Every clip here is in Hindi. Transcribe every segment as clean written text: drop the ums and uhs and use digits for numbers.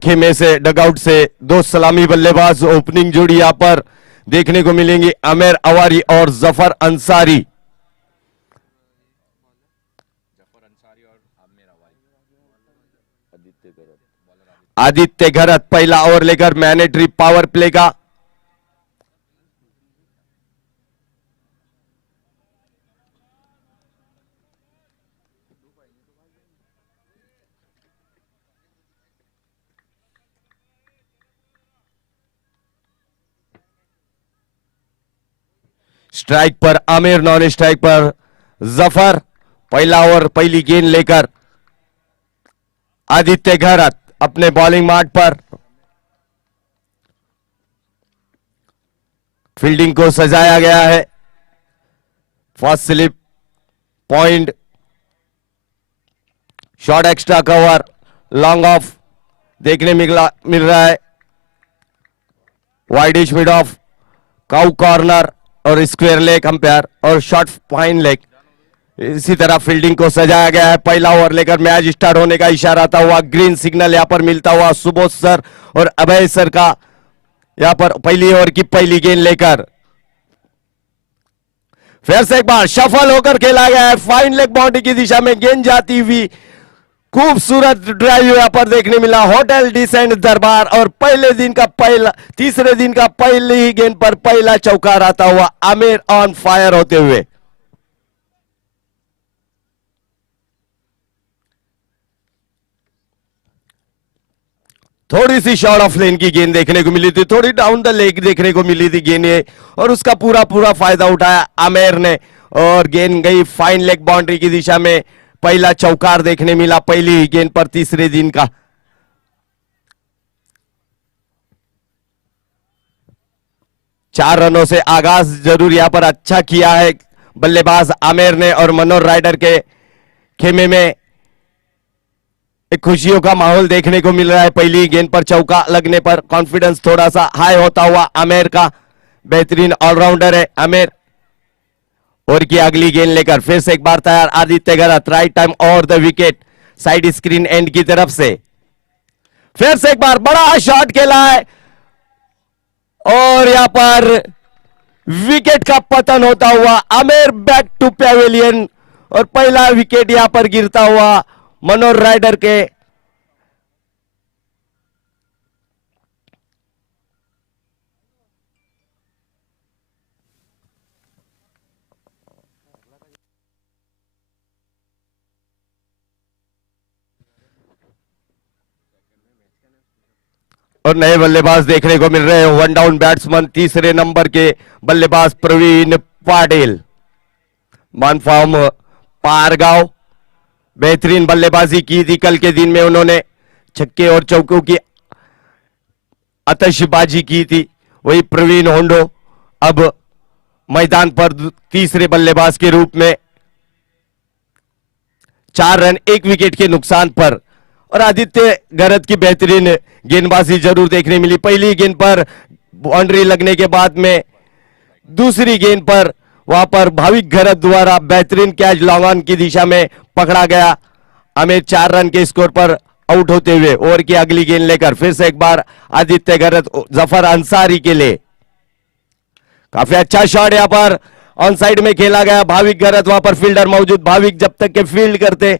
खेमे से डगआउट से दो सलामी बल्लेबाज ओपनिंग जोड़ी यहां पर देखने को मिलेंगी, आमिर अवारी और जफर अंसारी। आदित्य घरत पहला ओवर लेकर मैंडेटरी पावर प्ले का स्ट्राइक पर आमिर, नॉन स्ट्राइक पर जफर। पहला ओवर पहली गेंद लेकर आदित्य घरत अपने बॉलिंग मार्ट पर फील्डिंग को सजाया गया है। First slip point, short extra cover, long off देखने मिल रहा है। Widish mid of, cow corner और स्क्वायर लेग अंपायर और शॉर्ट फाइन लेग। इसी तरह फील्डिंग को सजाया गया है। पहला ओवर लेकर मैच स्टार्ट होने का इशारा आता हुआ ग्रीन सिग्नल यहां पर मिलता हुआ सुबोध सर और अभय सर का यहां पर पहली ओवर की पहली गेंद लेकर फिर से एक बार शफल होकर खेला गया है। फाइन लेग बाउंड्री की दिशा में गेंद जाती हुई खूबसूरत ड्राइव यहां पर देखने मिला। होटल डिसेंट दरबार और पहले दिन का पहला, तीसरे दिन का पहली ही गेंद पर पहला चौका आता हुआ आमिर ऑन फायर होते हुए। थोड़ी सी शॉर्ट ऑफ लेन की गेंद देखने को मिली थी, थोड़ी डाउन द लेग देखने को मिली थी गेंद ये, और उसका पूरा फायदा उठाया आमिर ने और गेंद गई फाइन लेग बाउंड्री की दिशा में। पहला चौकार देखने मिला पहली ही गेंद पर तीसरे दिन का। चार रनों से आगाज जरूर यहां पर अच्छा किया है बल्लेबाज आमिर ने और मनोहर राइडर के खेमे में एक खुशियों का माहौल देखने को मिल रहा है। पहली गेंद पर चौका लगने पर कॉन्फिडेंस थोड़ा सा हाई होता हुआ आमिर का। बेहतरीन ऑलराउंडर है आमिर। और की अगली गेंद लेकर फिर से एक बार तैयार आदित्य घरत, राइट टाइम और the wicket side screen end की तरफ से। फिर से एक बार बड़ा शॉट खेला है और यहां पर विकेट का पतन होता हुआ आमिर बैक टू पैवेलियन और पहला विकेट यहां पर गिरता हुआ मनोहर राइडर के। और नए बल्लेबाज देखने को मिल रहे हैं। वन डाउन बैट्समैन तीसरे नंबर के बल्लेबाज प्रवीण पाटिल, मानफॉर्म पारगांव। बेहतरीन बल्लेबाजी की थी कल के दिन में, उन्होंने छक्के और चौकों की आतिशबाजी की थी। वही प्रवीण होंडो अब मैदान पर तीसरे बल्लेबाज के रूप में। 4 रन 1 विकेट के नुकसान पर और आदित्य घरत की बेहतरीन गेंदबाजी जरूर देखने मिली। पहली गेंद पर बाउंड्री लगने के बाद में दूसरी गेंद पर वहां पर भाविक घरत द्वारा बेहतरीन कैच लॉन्ग ऑन की दिशा में पकड़ा गया। हमें 4 रन के स्कोर पर आउट होते हुए ओवर की अगली गेंद लेकर फिर से एक बार आदित्य घरत जफर अंसारी के लिए। काफी अच्छा शॉट यहां पर ऑन साइड में खेला गया। भाविक घरत वहां पर फील्डर मौजूद, भाविक जब तक के फील्ड करते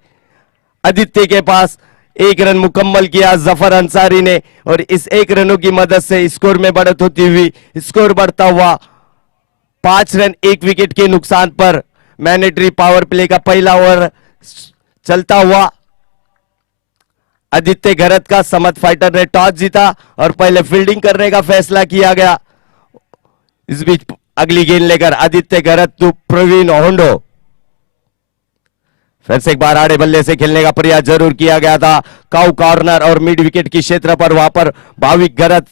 आदित्य के पास 1 रन मुकम्मल किया जफर अंसारी ने और इस 1 रनों की मदद से स्कोर में बढ़त होती हुई स्कोर बढ़ता हुआ 5 रन 1 विकेट के नुकसान पर मैंडेटरी पावर प्ले का पहला ओवर चलता हुआ आदित्य घरत का समत फाइटर ने टॉस जीता और पहले फील्डिंग करने का फैसला किया गया। इस बीच अगली गेंद लेकर आदित्य घरत टू प्रवीण होंडो। फिर से एक बार आड़े बल्ले से खेलने का प्रयास जरूर किया गया था। काउ कॉर्नर और मिड विकेट की क्षेत्र पर वहां पर भाविक घरत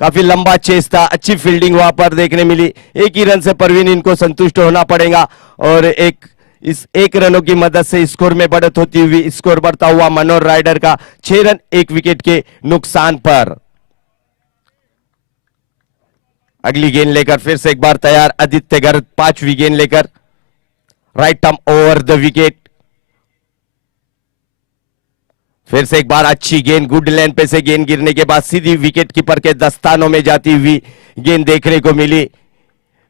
काफी लंबा चेस था, अच्छी फील्डिंग वहां पर देखने मिली। 1 ही रन से प्रवीण इनको संतुष्ट होना पड़ेगा और इस 1 रनों की मदद से स्कोर में बढ़त होती हुई स्कोर बढ़ता हुआ मनोहर राइडर का 6 रन 1 विकेट के नुकसान पर। अगली गेंद लेकर फिर से एक बार तैयार आदित्य घरत, 5वीं गेंद लेकर right arm over the wicket. फिर से एक बार अच्छी गेंद, गुड लेंथ पे से गेंद गिरने के बाद सीधी विकेट कीपर के दस्तानों में जाती हुई गेंद देखने को मिली।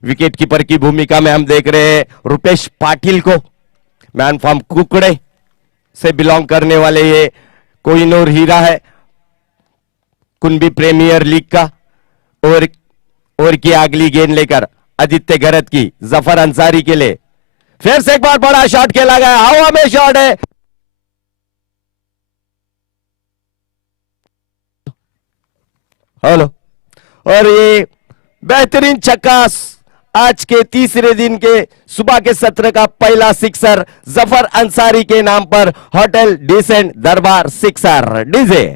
विकेट कीपर की भूमिका में हम देख रहे हैं रुपेश पाटिल को। मैन फ्रॉम कुकड़े से बिलोंग करने वाले ये कोहिनूर हीरा है कुंभी प्रीमियर लीग का। और की अगली गेंद लेकर आदित्य गरत की जफर अंसारी के लिए फिर से एक बार बड़ा शॉट खेला गया, हवा में शॉट है। हेलो, और ये बेहतरीन छक्का आज के तीसरे दिन के सुबह के सत्र का पहला सिक्सर जफर अंसारी के नाम पर होटल डिसेंट दरबार सिक्सर डीजे।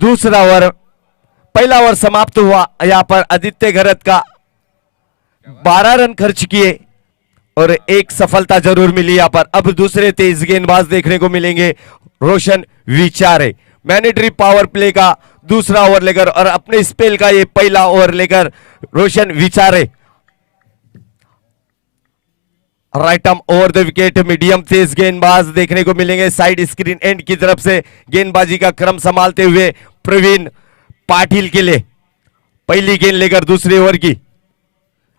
दूसरा ओवर, पहला ओवर समाप्त हुआ। यहां पर आदित्य गरत का 12 रन खर्च किए और एक सफलता जरूर मिली यहां पर। अब दूसरे तेज गेंदबाज देखने को मिलेंगे रोशन विचारे। मैंडेटरी पावर प्ले का दूसरा ओवर लेकर और अपने स्पेल का ये पहला ओवर लेकर Roshan Vichare right arm over the wicket medium तेज गेंदबाज देखने को मिलेंगे। साइड स्क्रीन एंड की तरफ से गेंदबाजी का क्रम संभालते हुए प्रवीण पाटिल के लिए पहली गेंद लेकर दूसरे ओवर की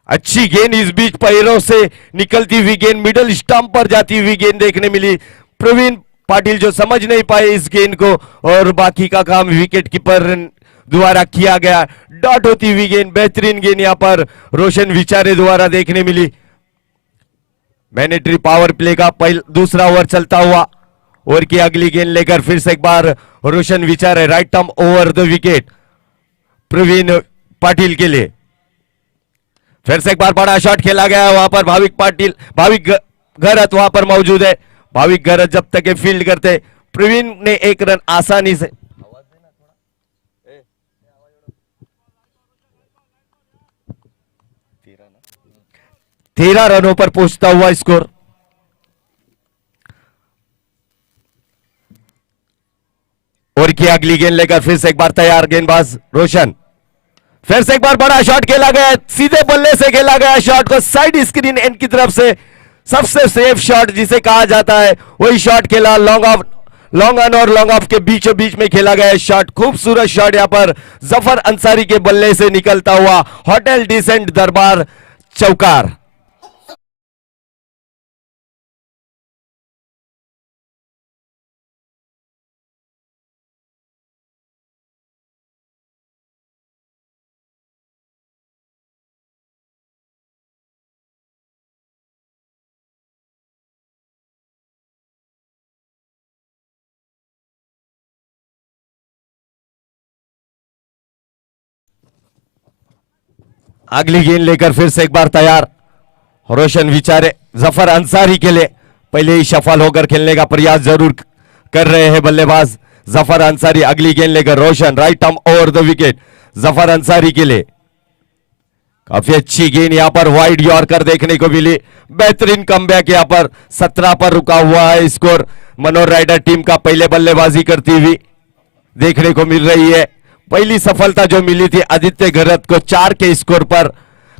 अच्छी गेंद, इस बीच पैरों से निकलती हुई गेंद मिडल स्टंप पर जाती हुई गेंद देखने मिली। प्रवीण पाटिल जो समझ नहीं पाए इस गेंद को और बाकी का काम विकेट कीपर द्वारा किया गया। डॉट होती हुई गेंद, बेहतरीन गेंद यहां पर रोशन विचारे द्वारा देखने मिली। मैंडेटरी पावर प्ले का दूसरा ओवर चलता हुआ। ओवर की अगली गेंद लेकर फिर से एक बार Roshan Vichare right arm over the wicket Praveen Patil के लिए फिर से एक बार बड़ा शॉट खेला गया। वहां पर भाविक गरत वहां पर मौजूद है। भाविक गरत जब तक फील्ड करते, प्रवीण ने एक रन आसानी से 13 रनों पर पहुंचता हुआ स्कोर। और की अगली गेंद लेकर फिर से एक बार तैयार गेंदबाज रोशन। फिर से एक बार बड़ा शॉट खेला गया, सीधे बल्ले से खेला गया शॉट को साइड स्क्रीन एंड की तरफ से सबसे सेफ शॉट जिसे कहा जाता है वही शॉट खेला। लॉन्ग ऑन और लॉन्ग ऑफ के बीचों बीच में खेला गया शॉट, खूबसूरत शॉट यहां पर जफर अंसारी के बल्ले से निकलता हुआ होटल डिसेंट दरबार चौकार। अगली गेंद लेकर फिर से एक बार तैयार रोशन विचारे जफर अंसारी के लिए पहले ही सफल होकर खेलने का प्रयास जरूर कर रहे हैं बल्लेबाज जफर अंसारी। अगली गेंद लेकर Roshan right arm over the wicket Zafar Ansari के लिए काफी अच्छी गेंद यहां पर वाइड यॉर्कर देखने को मिली। बेहतरीन कमबैक यहां पर 17 पर रुका हुआ है स्कोर। मनोहर राइडर टीम का पहले बल्लेबाजी करती हुई देखने को मिल रही है। पहली सफलता जो मिली थी आदित्य गरत को 4 के स्कोर पर,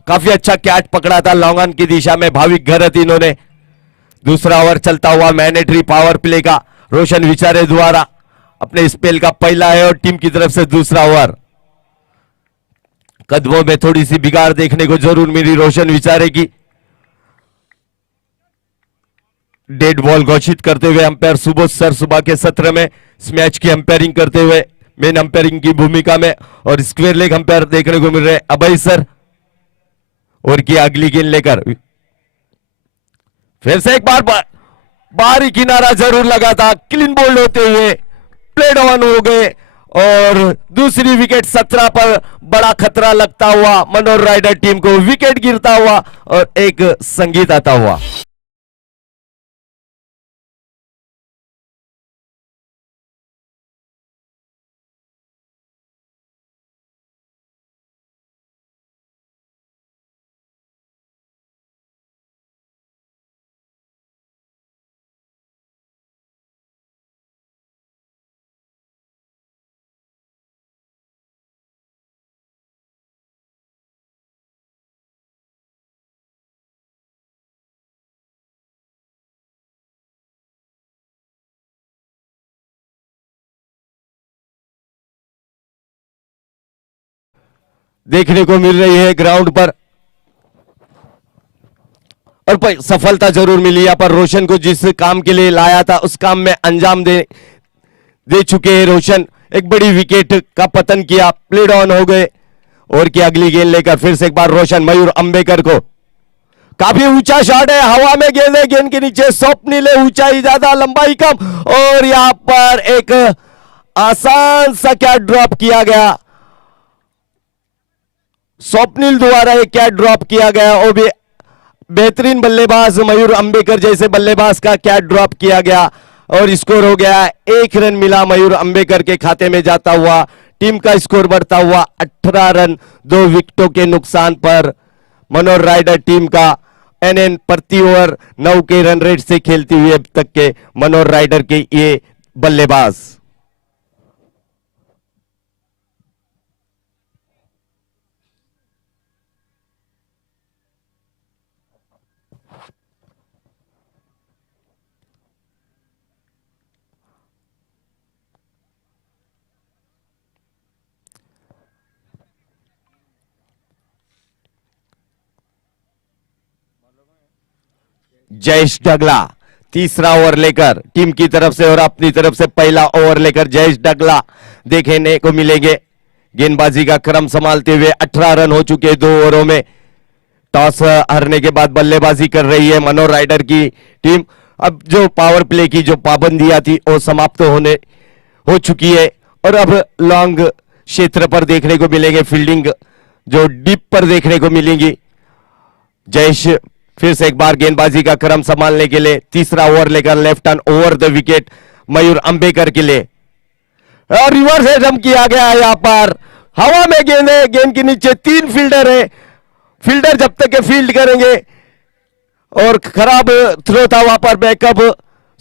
काफी अच्छा कैच पकड़ा था लॉन्ग ऑन की दिशा में भाविक गरत इन्होंने। दूसरा ओवर चलता हुआ मैंडेटरी पावर प्ले का रोशन विचारे द्वारा अपने स्पेल का पहला है और टीम की तरफ से दूसरा ओवर। कदमों में थोड़ी सी बिगाड़ देखने को जरूर मिली रोशन विचारे की। डेड बॉल घोषित करते हुए अंपायर सुबोध सर सुबह के सत्र में इस मैच की अंपायरिंग करते हुए मेन अंपायरिंग की भूमिका में, और स्क्वायर लेग अंपायर देखने को मिल रहे अभय सर। और की अगली गेंद लेकर फिर से एक बार बाहरी किनारा जरूर लगा था, क्लीन बोल्ड होते हुए प्लेड ऑन हो गए। और दूसरी विकेट 17 पर बड़ा खतरा लगता हुआ मनोहर राइडर टीम को, विकेट गिरता हुआ और एक संगीत आता हुआ। देखने को मिल रही है ग्राउंड पर, और सफलता जरूर मिली यहाँ पर। रोशन को जिस काम के लिए लाया था उस काम में अंजाम दे चुके हैं रोशन। एक बड़ी विकेट का पतन किया, प्लेड ऑन हो गए। और की अगली गेंद लेकर फिर से एक बार रोशन मयूर अंबेकर को, काफी ऊंचा शॉट है, हवा में गेंद है, गेंद के नीचे स्वप्निल है, ऊंचाई ज्यादा लंबाई कम। और यहां पर एक आसान सा कैच ड्रॉप किया गया, स्वप्निल द्वारा एक कैच ड्रॉप किया गया। और भी बेहतरीन बल्लेबाज मयूर अंबेकर जैसे बल्लेबाज का कैच ड्रॉप किया गया और स्कोर हो गया 1 रन मिला मयूर अंबेकर के खाते में जाता हुआ। टीम का स्कोर बढ़ता हुआ 18 रन 2 विकेटों के नुकसान पर। मनोहर राइडर टीम का एनएन प्रति ओवर 9 के रन रेट से खेलती हुई अब तक के मनोहर राइडर के ये बल्लेबाज। जयेश डगला तीसरा ओवर लेकर टीम की तरफ से और अपनी तरफ से पहला ओवर लेकर जयेश डगला देखने को मिलेंगे। गेंदबाजी का क्रम संभालते हुए 18 रन हो चुके 2 ओवरों में। टॉस हारने के बाद बल्लेबाजी कर रही है मनोहर राइडर की टीम। अब जो पावर प्ले की जो पाबंदियां थी वो समाप्त हो चुकी है और अब लॉन्ग क्षेत्र पर देखने को मिलेंगे, फील्डिंग जो डीप पर देखने को मिलेंगी। जयेश फिर से एक बार गेंदबाजी का क्रम संभालने के लिए तीसरा ओवर लेकर left hand over the wicket Mayur Ambekar के लिए, और रिवर्स जंप किया गया है। यहां पर हवा में गेंद है, गेंद के नीचे 3 फील्डर है। फील्डर जब तक के फील्ड करेंगे, और खराब थ्रो था वहां पर, बैकअप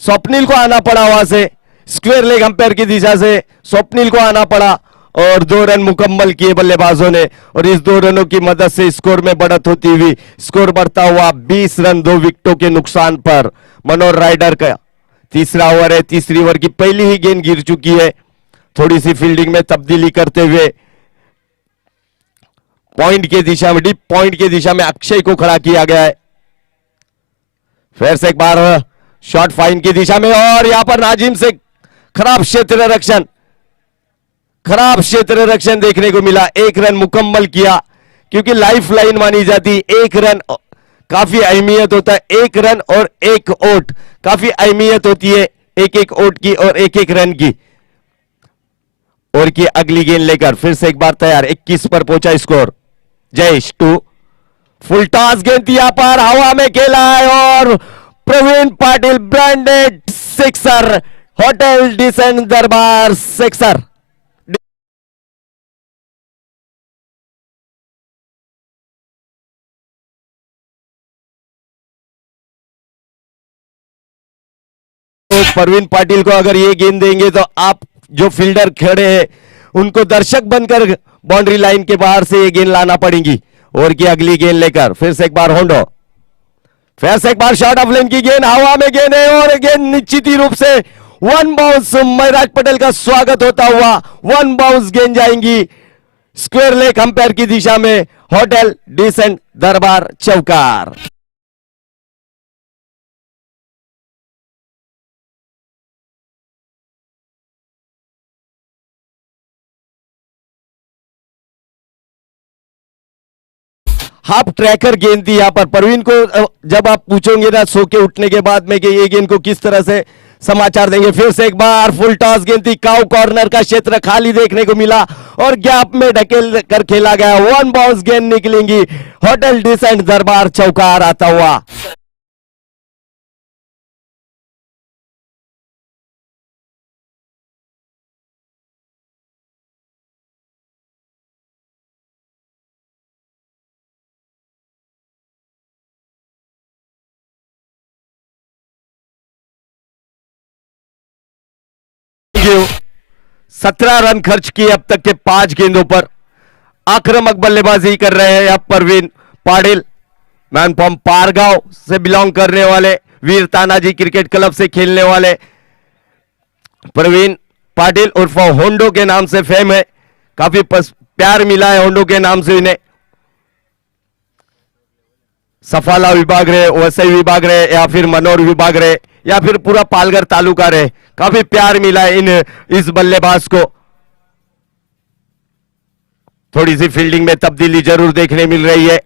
स्वप्निल को आना पड़ा वहां से, स्क्वायर लेग अंपायर की दिशा से स्वप्निल को आना पड़ा और 2 रन मुकम्मल किए बल्लेबाजों ने। और इस 2 रनों की मदद से स्कोर में बढ़त होती हुई स्कोर बढ़ता हुआ 20 रन 2 विकेटों के नुकसान पर। मनोहर राइडर का तीसरा ओवर है, तीसरी ओवर की पहली ही गेंद गिर चुकी है। थोड़ी सी फील्डिंग में तब्दीली करते हुए पॉइंट के दिशा में, डीप पॉइंट के दिशा में अक्षय को खड़ा किया गया है। फिर से एक बार शॉट फाइन की दिशा में, और यहां पर नाजिम से खराब क्षेत्र रक्षण देखने को मिला। 1 रन मुकम्मल किया, क्योंकि लाइफ लाइन मानी जाती 1 रन काफी अहमियत होता है। 1 रन और 1 ओट काफी अहमियत होती है, 1-1 ओट की और 1-1 रन की। और की अगली गेंद लेकर फिर से एक बार तैयार, 21 पर पहुंचा स्कोर। जयेश 2 फुल टॉस गेंद यहां पर हवा में खेला है और प्रवीण पाटिल ब्रांडेड सिक्सर, होटल डिसेंट दरबार सिक्सर। तो प्रवीण पाटिल को अगर ये गेंद देंगे तो आप जो फील्डर खड़े हैं उनको दर्शक बनकर बाउंड्री लाइन के बाहर से ये गेंद लाना पड़ेगी। और की अगली गेंद लेकर फिर से एक बार होंडो, फिर से एक बार शॉट ऑफ लेन की गेंद, हवा में गेंद है और गेंद निश्चित ही रूप से 1 बाउंस महराज पटेल का स्वागत होता हुआ 1 बाउंस गेंद जाएंगी स्क्वायर लेग अंपायर की दिशा में। होटल डिसेंट दरबार चौकार। हाफ ट्रैकर गेंद थी यहाँ पर। परवीन को जब आप पूछोगे ना सो के उठने के बाद में कि ये गेंद को किस तरह से समाचार देंगे, फिर से एक बार फुल टॉस गेंद थी, काउ कॉर्नर का क्षेत्र खाली देखने को मिला और गैप में ढकेल कर खेला गया। वन बाउंस गेंद निकलेंगी, होटल डिसेंट दरबार चौकार आता हुआ। यू 17 रन खर्च किए अब तक के 5 गेंदों पर। आक्रामक बल्लेबाजी कर रहे हैं अब परवीन पाटिल, मैन फ्रॉम पारगांव से बिलोंग करने वाले, वीर तानाजी क्रिकेट क्लब से खेलने वाले परवीन पाटिल उर्फ होंडो के नाम से फेम है। काफी प्यार मिला है होंडो के नाम से इन्हें। सफाला विभाग रहे, वसई विभाग रहे या फिर मनोर विभाग रहे या फिर पूरा पालघर तालुका रहे, काफी प्यार मिला है इस बल्लेबाज को। थोड़ी सी फील्डिंग में तब्दीली जरूर देखने मिल रही है।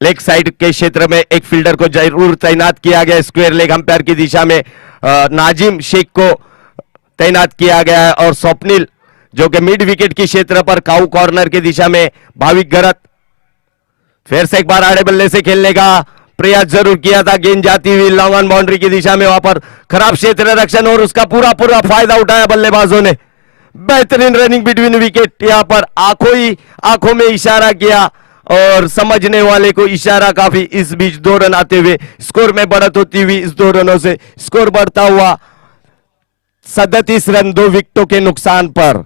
लेग साइड के क्षेत्र में एक फील्डर को जरूर तैनात किया गया, स्क्वायर लेग अंपायर की दिशा में नाजिम शेख को तैनात किया गया है और स्वप्निल जो कि मिड विकेट के क्षेत्र पर काउ कॉर्नर की दिशा में भाविक गरत। फिर से एक बार आड़े बल्ले से खेलने का प्रयास जरूर किया था, गेंद जाती हुई लॉन्ग ऑन बाउंड्री की दिशा में, वहां पर खराब क्षेत्र रक्षण और उसका पूरा पूरा फायदा उठाया बल्लेबाजों ने। बेहतरीन रनिंग बिटवीन विकेट, यहां पर आंखों में इशारा किया और समझने वाले को इशारा काफी। इस बीच 2 रन आते हुए स्कोर में बढ़त होती हुई इस 2 रनों से स्कोर बढ़ता हुआ 37 रन 2 विकेटों के नुकसान पर।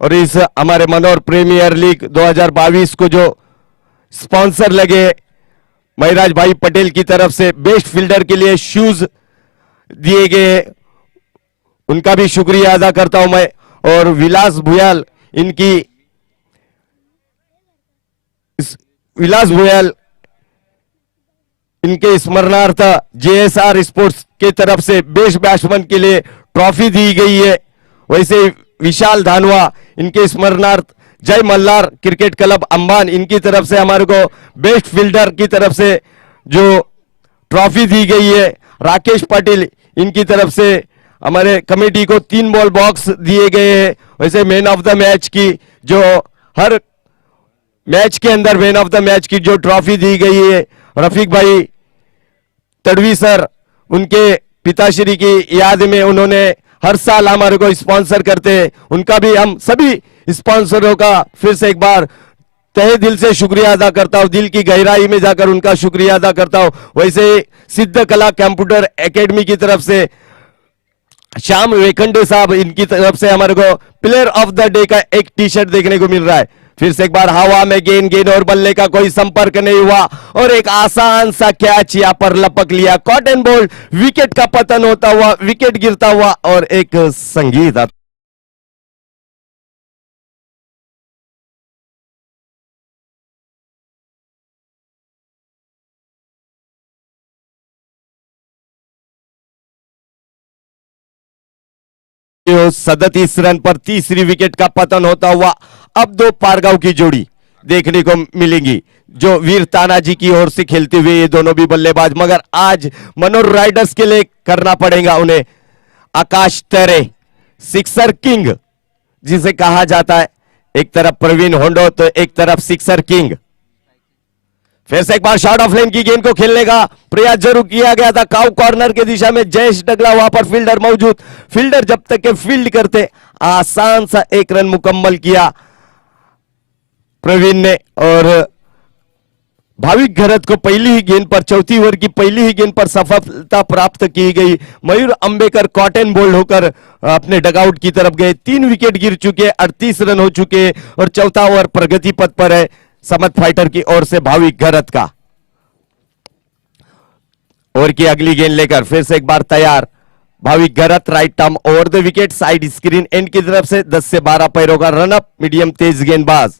और इस हमारे मनोर प्रीमियर लीग 2022 को जो स्पॉन्सर लगे महिराज भाई पटेल की तरफ से बेस्ट फील्डर के लिए शूज दिए गए, उनका भी शुक्रिया अदा करता हूं मैं। और विलास भुयाल इनके स्मरणार्थ जेएसआर स्पोर्ट्स के तरफ से बेस्ट बैट्समैन के लिए ट्रॉफी दी गई है। वैसे विशाल धानवा इनके स्मरणार्थ जय मल्हार क्रिकेट क्लब अंबान इनकी तरफ से हमारे को बेस्ट फील्डर की तरफ से जो ट्रॉफी दी गई है। राकेश पाटिल इनकी तरफ से हमारे कमेटी को 3 बॉल बॉक्स दिए गए हैं। वैसे मैन ऑफ द मैच की जो हर मैच के अंदर मैन ऑफ द मैच की जो ट्रॉफी दी गई है रफीक भाई तड़वी सर, उनके पिताश्री की याद में उन्होंने हर साल हमारे को स्पॉन्सर करते हैं। उनका भी हम सभी स्पॉन्सरों का फिर से एक बार तहे दिल से शुक्रिया अदा करता हूं, दिल की गहराई में जाकर उनका शुक्रिया अदा करता हूं। वैसे सिद्ध कला कंप्यूटर एकेडमी की तरफ से श्याम वेखंडे साहब इनकी तरफ से हमारे को प्लेयर ऑफ द डे का एक टी शर्ट देखने को मिल रहा है। फिर से एक बार हवा में गेंद और बल्ले का कोई संपर्क नहीं हुआ और एक आसान सा कैच यहां पर लपक लिया। कॉटन बॉल, विकेट का पतन होता हुआ, विकेट गिरता हुआ और एक संगीत आता। तो 37 रन पर तीसरी विकेट का पतन होता हुआ अब 2 पारगांव की जोड़ी देखने को मिलेंगी जो वीर तानाजी की ओर से खेलते हुए ये दोनों भी बल्लेबाज। मगर आज मनोर राइडर्स के लिए करना पड़ेगा उन्हें आकाश तरे, सिक्सर किंग जिसे कहा जाता है। एक तरफ प्रवीण होंडो तो एक तरफ सिक्सर किंग। फिर से एक बार शॉर्ट ऑफ लाइन की गेंद को खेलने का प्रयास जरूर किया गया था, काउ कॉर्नर के दिशा में जयेश डगला वहां पर फील्डर मौजूद। फील्डर जब तक के फील्ड करते आसान सा 1 रन मुकम्मल किया प्रवीण ने और भाविक गरत को पहली ही गेंद पर, चौथी ओवर की पहली ही गेंद पर सफलता प्राप्त की गई। मयूर अंबेकर कॉटन बोल्ड होकर अपने डगआउट की तरफ गए। 3 विकेट गिर चुके, 38 रन हो चुके और चौथा ओवर प्रगति पथ पर है समत फाइटर की ओर से भाविक गरत का। ओवर की अगली गेंद लेकर फिर से एक बार तैयार Bhavik Garat, right arm over the wicket, side screen end की तरफ से 10 से 12 पैरों का रनअप, मीडियम तेज गेंदबाज।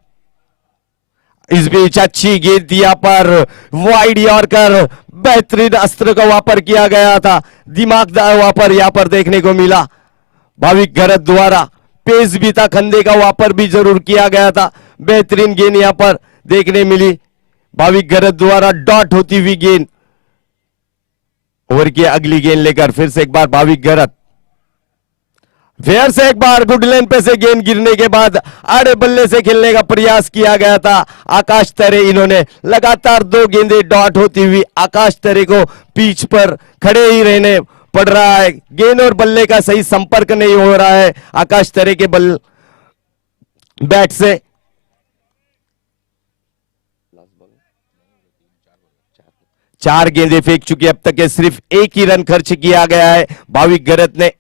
इस बीच अच्छी गेंद दिया पर वाइड यॉर्कर, बेहतरीन अस्त्र का वापर किया गया था, दिमागदार वापर यहां पर देखने को मिला भाविक गरत द्वारा। पेस भी था, खंदे का वापर भी जरूर किया गया था। बेहतरीन गेंद यहां पर देखने मिली। भाविक गरत द्वारा डॉट होती हुई गेंद। ओवर की अगली गेंद लेकर फिर से एक बार भाविक गरत, फिर से एक बार गुड लेन पे से गेंद गिरने के बाद आड़े बल्ले से खेलने का प्रयास किया गया था आकाश तरे। इन्होंने लगातार 2 गेंदें डॉट होती हुई आकाश तरे को पिच पर खड़े ही रहने पड़ रहा है। गेंद और बल्ले का सही संपर्क नहीं हो रहा है आकाश तरे के बैट से। चार गेंदें फेंक चुकी, अब तक के सिर्फ एक ही रन खर्च किया गया है भाविक गरत ने।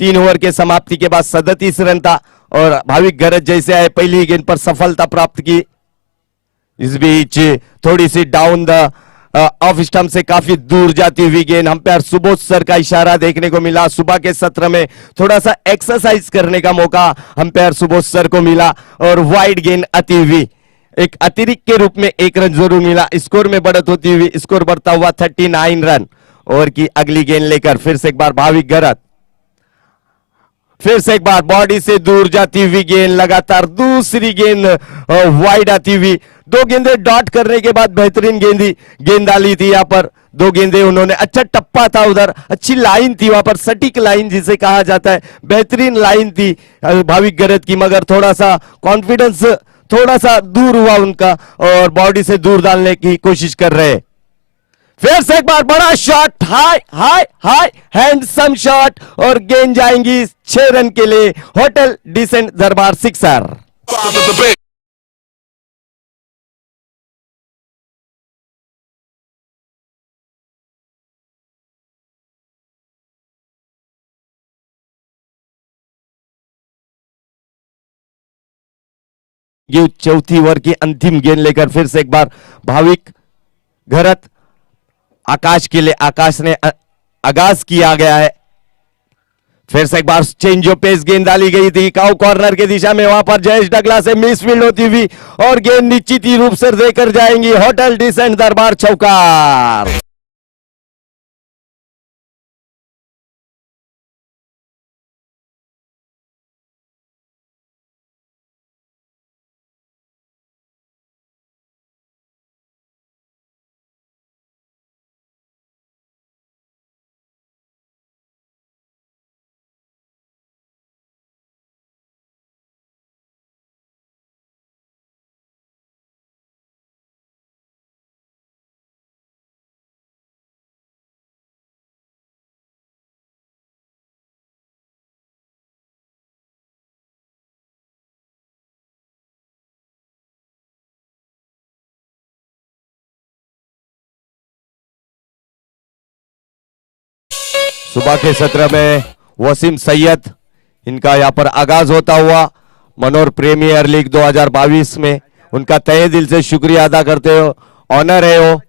3 ओवर के समाप्ति के बाद 37 रन था और भाविक गरत जैसे आए पहली गेंद पर सफलता प्राप्त की। इस बीच थोड़ी सी डाउन द ऑफ स्टंप से काफी दूर जाती हुई गेंद। अंपायर सुबोध सर का इशारा देखने को मिला। सुबह के सत्र में थोड़ा सा एक्सरसाइज करने का मौका अंपायर सुबोध सर को मिला और वाइड गेंद आती हुई एक अतिरिक्त के रूप में 1 रन जरूर मिला। स्कोर में बढ़त होती हुई स्कोर बढ़ता हुआ 39 रन। ओवर की अगली गेंद लेकर फिर से एक बार भाविक गरत, फिर से एक बार बॉडी से दूर जाती हुई गेंद, लगातार दूसरी गेंद वाइड आती हुई। 2 गेंदें डॉट करने के बाद बेहतरीन गेंद डाली थी। यहाँ पर 2 गेंदें उन्होंने, अच्छा टप्पा था उधर, अच्छी लाइन थी वहां पर, सटीक लाइन जिसे कहा जाता है, बेहतरीन लाइन थी भाविक गरत की। मगर थोड़ा सा कॉन्फिडेंस थोड़ा सा दूर हुआ उनका और बॉडी से दूर डालने की कोशिश कर रहे। फिर से एक बार बड़ा shot, high high high handsome shot और गेंद जाएंगी 6 रन के लिए। होटल डिसेंट दरबार सिक्सर। ये चौथी ओवर की अंतिम गेंद लेकर फिर से एक बार भाविक गरत, आकाश के लिए आकाश ने आगाज किया गया है। फिर से एक बार चेंज ऑफ पेस गेंद डाली गई थी काउ कॉर्नर की दिशा में, वहां पर जयेश डगला से मिसफील्ड होती हुई और गेंद निश्चित ही रूप से देकर जाएंगी होटल डिसेंट दरबार चौकार। सुबह के सत्र में वसीम सैयद, इनका यहां पर आगाज होता हुआ मनोर प्रीमियर लीग 2022 में, उनका तहे दिल से शुक्रिया अदा करते हो। ऑनर है वो,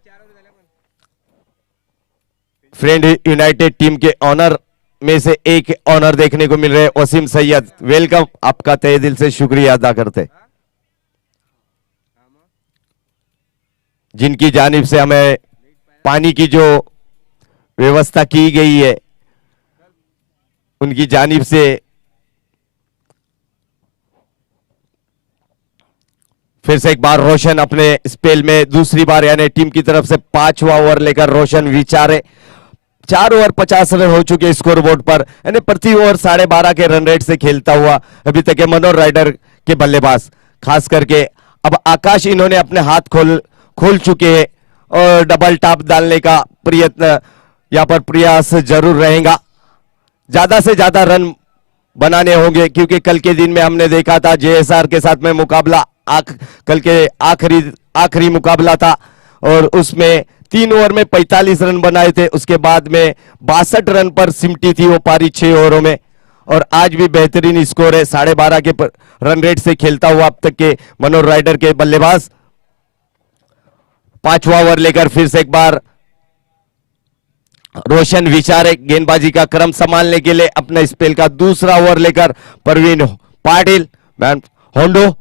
फ्रेंड यूनाइटेड टीम के ऑनर में से एक ऑनर देखने को मिल रहे हैं वसीम सैयद। वेलकम, आपका तहे दिल से शुक्रिया अदा करते, जिनकी जानिब से हमें पानी की जो व्यवस्था की गई है उनकी जानिब से फिर से एक बार रोशन अपने स्पेल में दूसरी बार, यानी टीम की तरफ से 5वां ओवर लेकर रोशन विचारे। 4 ओवर 50 रन हो चुके स्कोर बोर्ड पर, यानी प्रति ओवर 12.5 के रन रेट से खेलता हुआ अभी तक मनोर राइडर के बल्लेबाज, खास करके अब आकाश, इन्होंने अपने हाथ खोल चुके हैं और डबल टॉप डालने का प्रयत्न यहां पर प्रयास जरूर रहेगा। ज्यादा से ज्यादा रन बनाने होंगे क्योंकि कल के दिन में हमने देखा था जेएसआर के साथ में मुकाबला, कल के आखिरी मुकाबला था और उसमें 3 ओवर में 45 रन बनाए थे। उसके बाद में 62 रन पर सिमटी थी वो पारी 6 ओवरों में और आज भी बेहतरीन स्कोर है 12.5 के रन रेट से खेलता हुआ अब तक के मनोर राइडर के बल्लेबाज। 5वां ओवर लेकर फिर से एक बार रोशन विचारे गेंदबाजी का क्रम संभालने के लिए अपने स्पेल का दूसरा ओवर लेकर परवीन पाटिल होंडो।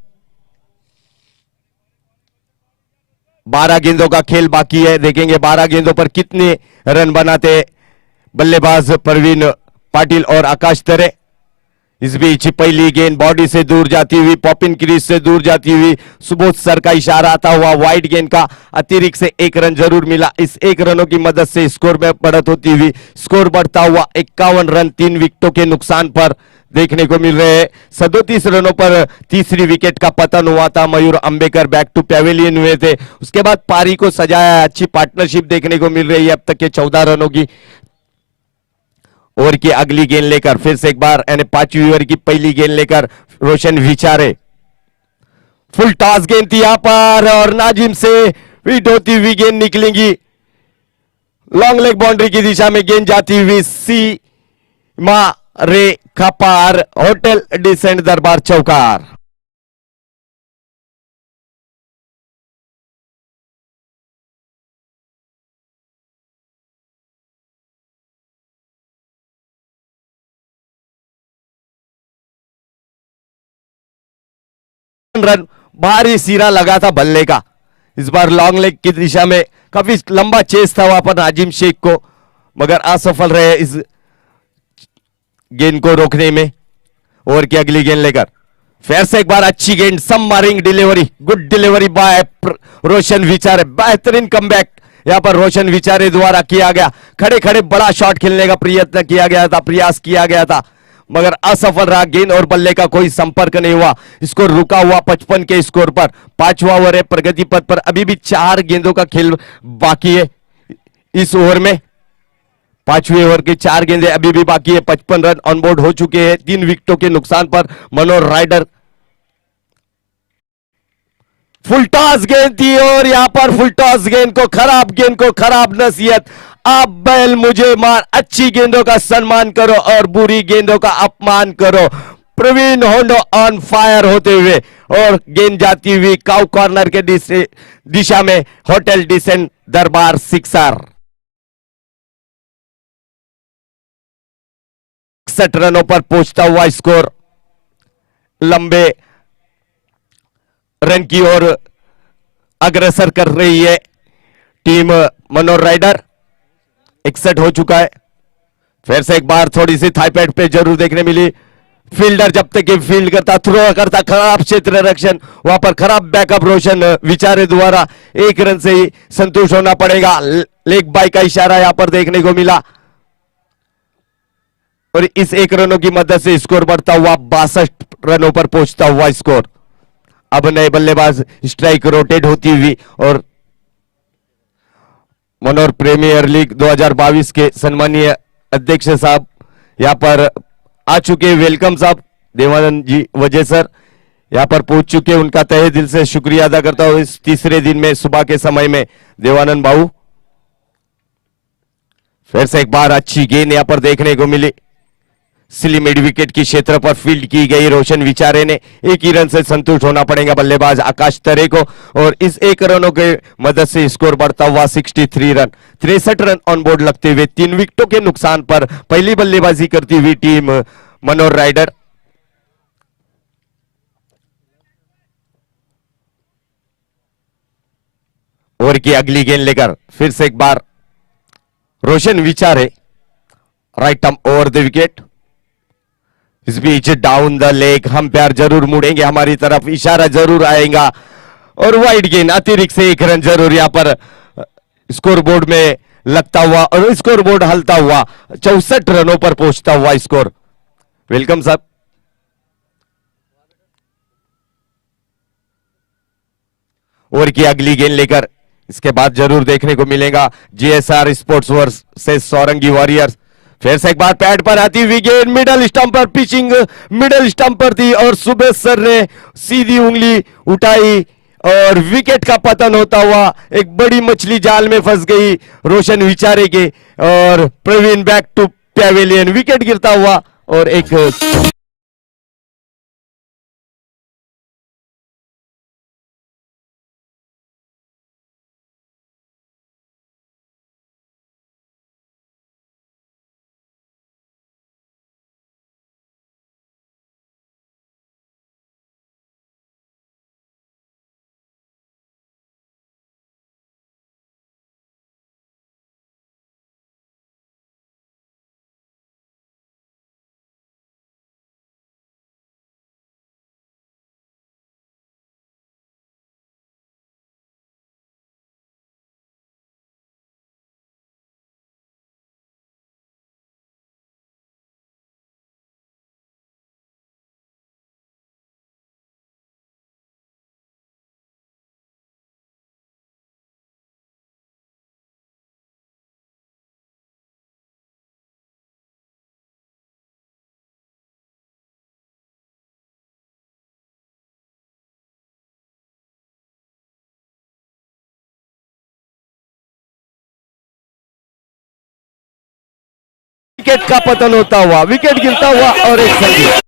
12 गेंदों का खेल बाकी है, देखेंगे 12 गेंदों पर कितने रन बनाते बल्लेबाज परवीन पाटिल और आकाश तरे। इस बीच पहली गेंद बॉडी से दूर जाती हुई, पॉपिन क्रीज से दूर जाती हुई, सुबोध सर का इशारा आता हुआ वाइड गेंद का अतिरिक्त से 1 रन जरूर मिला। इस 1 रनों की मदद से स्कोर में बढ़त होती हुई स्कोर बढ़ता हुआ 51 रन 3 विकेटों के नुकसान पर देखने को मिल रहे हैं। 37 रनों पर तीसरी विकेट का पतन हुआ था। मयूर अंबेकर बैक टू पैवेलियन हुए थे, उसके बाद पारी को सजाया। अच्छी पार्टनरशिप देखने को मिल रही है अब तक के 14 रनों की। ओवर की अगली गेंद लेकर फिर से एक बार यानी 5वीं ओवर की पहली गेंद लेकर रोशन विचारे, फुल टॉस गेंद थी यहां पर और नाजिम से हिट होती हुई गेंद निकलेंगी। लॉन्ग लेग बाउंड्री की दिशा में गेंद जाती हुई सीमा रेखा पार, होटल डिसेंट दरबार चौकार। रन भारी सीरा लगा था बल्ले का। इस बार लॉन्ग लेग की दिशा में काफी लंबा चेस था वहां पर नाजिम शेख को, मगर असफल रहे इस गेंद को रोकने में। ओवर की अगली गेंद लेकर फिर से एक बार अच्छी गेंद, सम Maring delivery, good delivery bye रोशन विचारे। बेहतरीन कमबैक यहां पर रोशन विचारे द्वारा किया गया। खड़े खड़े बड़ा शॉट खेलने का प्रयत्न किया गया था, प्रयास किया गया था, मगर असफल रहा। गेंद और बल्ले का कोई संपर्क नहीं हुआ। स्कोर रुका हुआ 55 के स्कोर पर। 5वां ओवर है, प्रगति पथ पर अभी भी 4 गेंदों का खेल बाकी है इस ओवर में। 5वीं ओवर की 4 गेंदें अभी भी बाकी है। 55 रन ऑनबोर्ड हो चुके हैं 3 विकेटों के नुकसान पर। मनोहर राइडर फुल टॉस गेंद थी और यहां पर फुल टॉस गेंद को खराब नसीहत। आप बैल मुझे मार, अच्छी गेंदों का सम्मान करो और बुरी गेंदों का अपमान करो। प्रवीण होंडो ऑन फायर होते हुए और गेंद जाती हुई काउ कॉर्नर के दिशा में होटल डिसेंट दरबार सिक्सर। 61 रनों पर पहुंचता हुआ स्कोर लंबे रन की ओर अग्रसर कर रही है टीम मनोहर राइडर। 61 हो चुका है। फिर से एक बार थोड़ी सी थाई पैड पे जरूर देखने मिली। फील्डर जब तक फील्ड करता, थ्रो करता, खराब क्षेत्र रक्षण, वहां पर खराब बैकअप रोशन विचारे द्वारा 1 रन से ही संतुष्ट होना पड़ेगा। लेग बाई का इशारा यहां पर देखने को मिला और इस 1 रनों की मदद से स्कोर बढ़ता हुआ 62 रनों पर पहुंचता हुआ स्कोर। अब नए बल्लेबाज स्ट्राइक रोटेट होती हुई और मनोहर प्रीमियर लीग 2022 के सम्मानीय अध्यक्ष साहब यहां पर आ चुके। वेलकम साहब, देवानंद जी वजह सर यहां पर पहुंच चुके। उनका तहे दिल से शुक्रिया अदा करता हूं इस तीसरे दिन में सुबह के समय में। देवानंद बाबू फिर से एक बार अच्छी गेंद यहां पर देखने को मिली। सिली मिड विकेट की क्षेत्र पर फील्ड की गई। रोशन विचारे ने 1 ही रन से संतुष्ट होना पड़ेगा बल्लेबाज आकाश तरे को और इस 1 रनों के मदद से स्कोर बढ़ता हुआ 63 रन। 63 रन ऑन बोर्ड लगते हुए 3 विकेटों के नुकसान पर पहली बल्लेबाजी करती हुई टीम मनोहर राइडर। ओवर की अगली गेंद लेकर फिर से एक बार Roshan Vichare, right arm over the wicket. इस बीच डाउन द लेग अंपायर जरूर मुड़ेंगे हमारी तरफ, इशारा जरूर आएगा और वाइड गेंद अतिरिक्त से 1 रन जरूर यहां पर स्कोर बोर्ड में लगता हुआ और स्कोर बोर्ड हलता हुआ 64 रनों पर पहुंचता हुआ स्कोर। वेलकम साहब। ओवर की अगली गेंद लेकर इसके बाद जरूर देखने को मिलेगा GSR sports versus Saurangi warriors. फिर से एक बार पैड पर आती हुई गेंद मिडल स्टंप पर, पिचिंग मिडल स्टंप पर थी और सुबेश सर ने सीधी उंगली उठाई और विकेट का पतन होता हुआ एक बड़ी मछली जाल में फंस गई रोशन विचारे के और Praveen back to pavilion. Wicket गिरता हुआ और एक विकेट का पतन होता हुआ, विकेट गिरता हुआ और एक संगीत।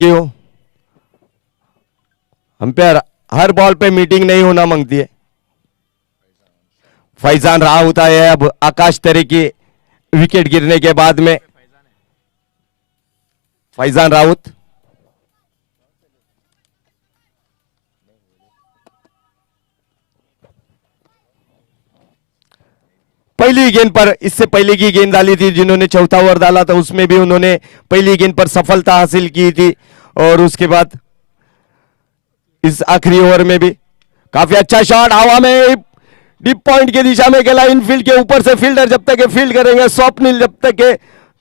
क्यों अंपायर हर बॉल पे मीटिंग नहीं होना मांगती है। फैजान राउत आए अब आकाश तरे की विकेट गिरने के बाद में। फैजान राउत पहली गेंद पर, इससे पहले की गेंद डाली थी जिन्होंने चौथा ओवर डाला था उसमें भी उन्होंने पहली गेंद पर सफलता हासिल की थी, और उसके बाद इस आखिरी ओवर में भी काफी अच्छा शॉट हवा में डीप पॉइंट की दिशा में खेला, इनफील्ड के ऊपर से फील्डर जब तक फील्ड करेंगे, स्वप्निल जब तक के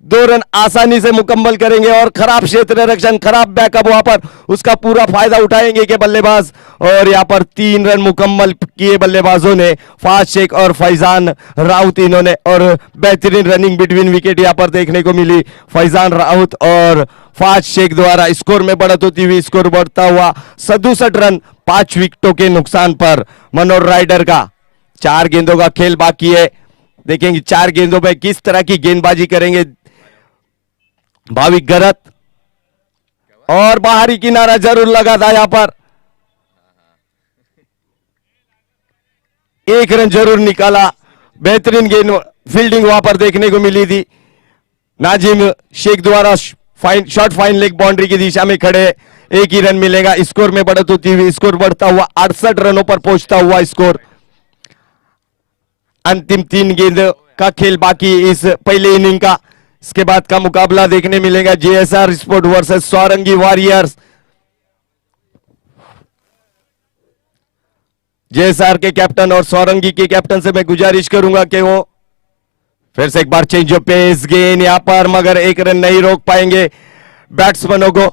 2 रन आसानी से मुकम्मल करेंगे, और खराब क्षेत्र रक्षण, खराब बैकअप वहां पर उसका पूरा फायदा उठाएंगे के बल्लेबाज, और यहां पर 3 रन मुकम्मल किए बल्लेबाजों ने, फाज शेख और फैजान राउत इन्होंने, और बेहतरीन रनिंग बिटवीन विकेट यहां पर देखने को मिली फैजान राउत और फाज शेख द्वारा। स्कोर में बढ़त होती हुई स्कोर बढ़ता हुआ 67 रन 5 विकेटों के नुकसान पर मनोहर राइडर का। 4 गेंदों का खेल बाकी है, देखेंगे 4 गेंदों में किस तरह की गेंदबाजी करेंगे भाविक गरत, और बाहरी किनारा जरूर लगा था यहां पर, 1 रन जरूर निकाला। बेहतरीन गेंद फील्डिंग वहां पर देखने को मिली थी, नाजिम शेख द्वारा शॉर्ट फाइन लेग बाउंड्री की दिशा में खड़े, 1 ही रन मिलेगा। स्कोर में बढ़त होती हुई स्कोर बढ़ता हुआ 68 रनों पर पहुंचता हुआ स्कोर। अंतिम 3 गेंद का खेल बाकी इस पहले इनिंग का, इसके बाद का मुकाबला देखने मिलेगा JSR sport versus Saurangi warriors. JSR के कैप्टन और सौरंगी के कैप्टन से मैं गुजारिश करूंगा कि वो फिर से एक बार चेंज ऑफ पेस गेंद यहां पर, मगर 1 रन नहीं रोक पाएंगे बैट्समैनों को।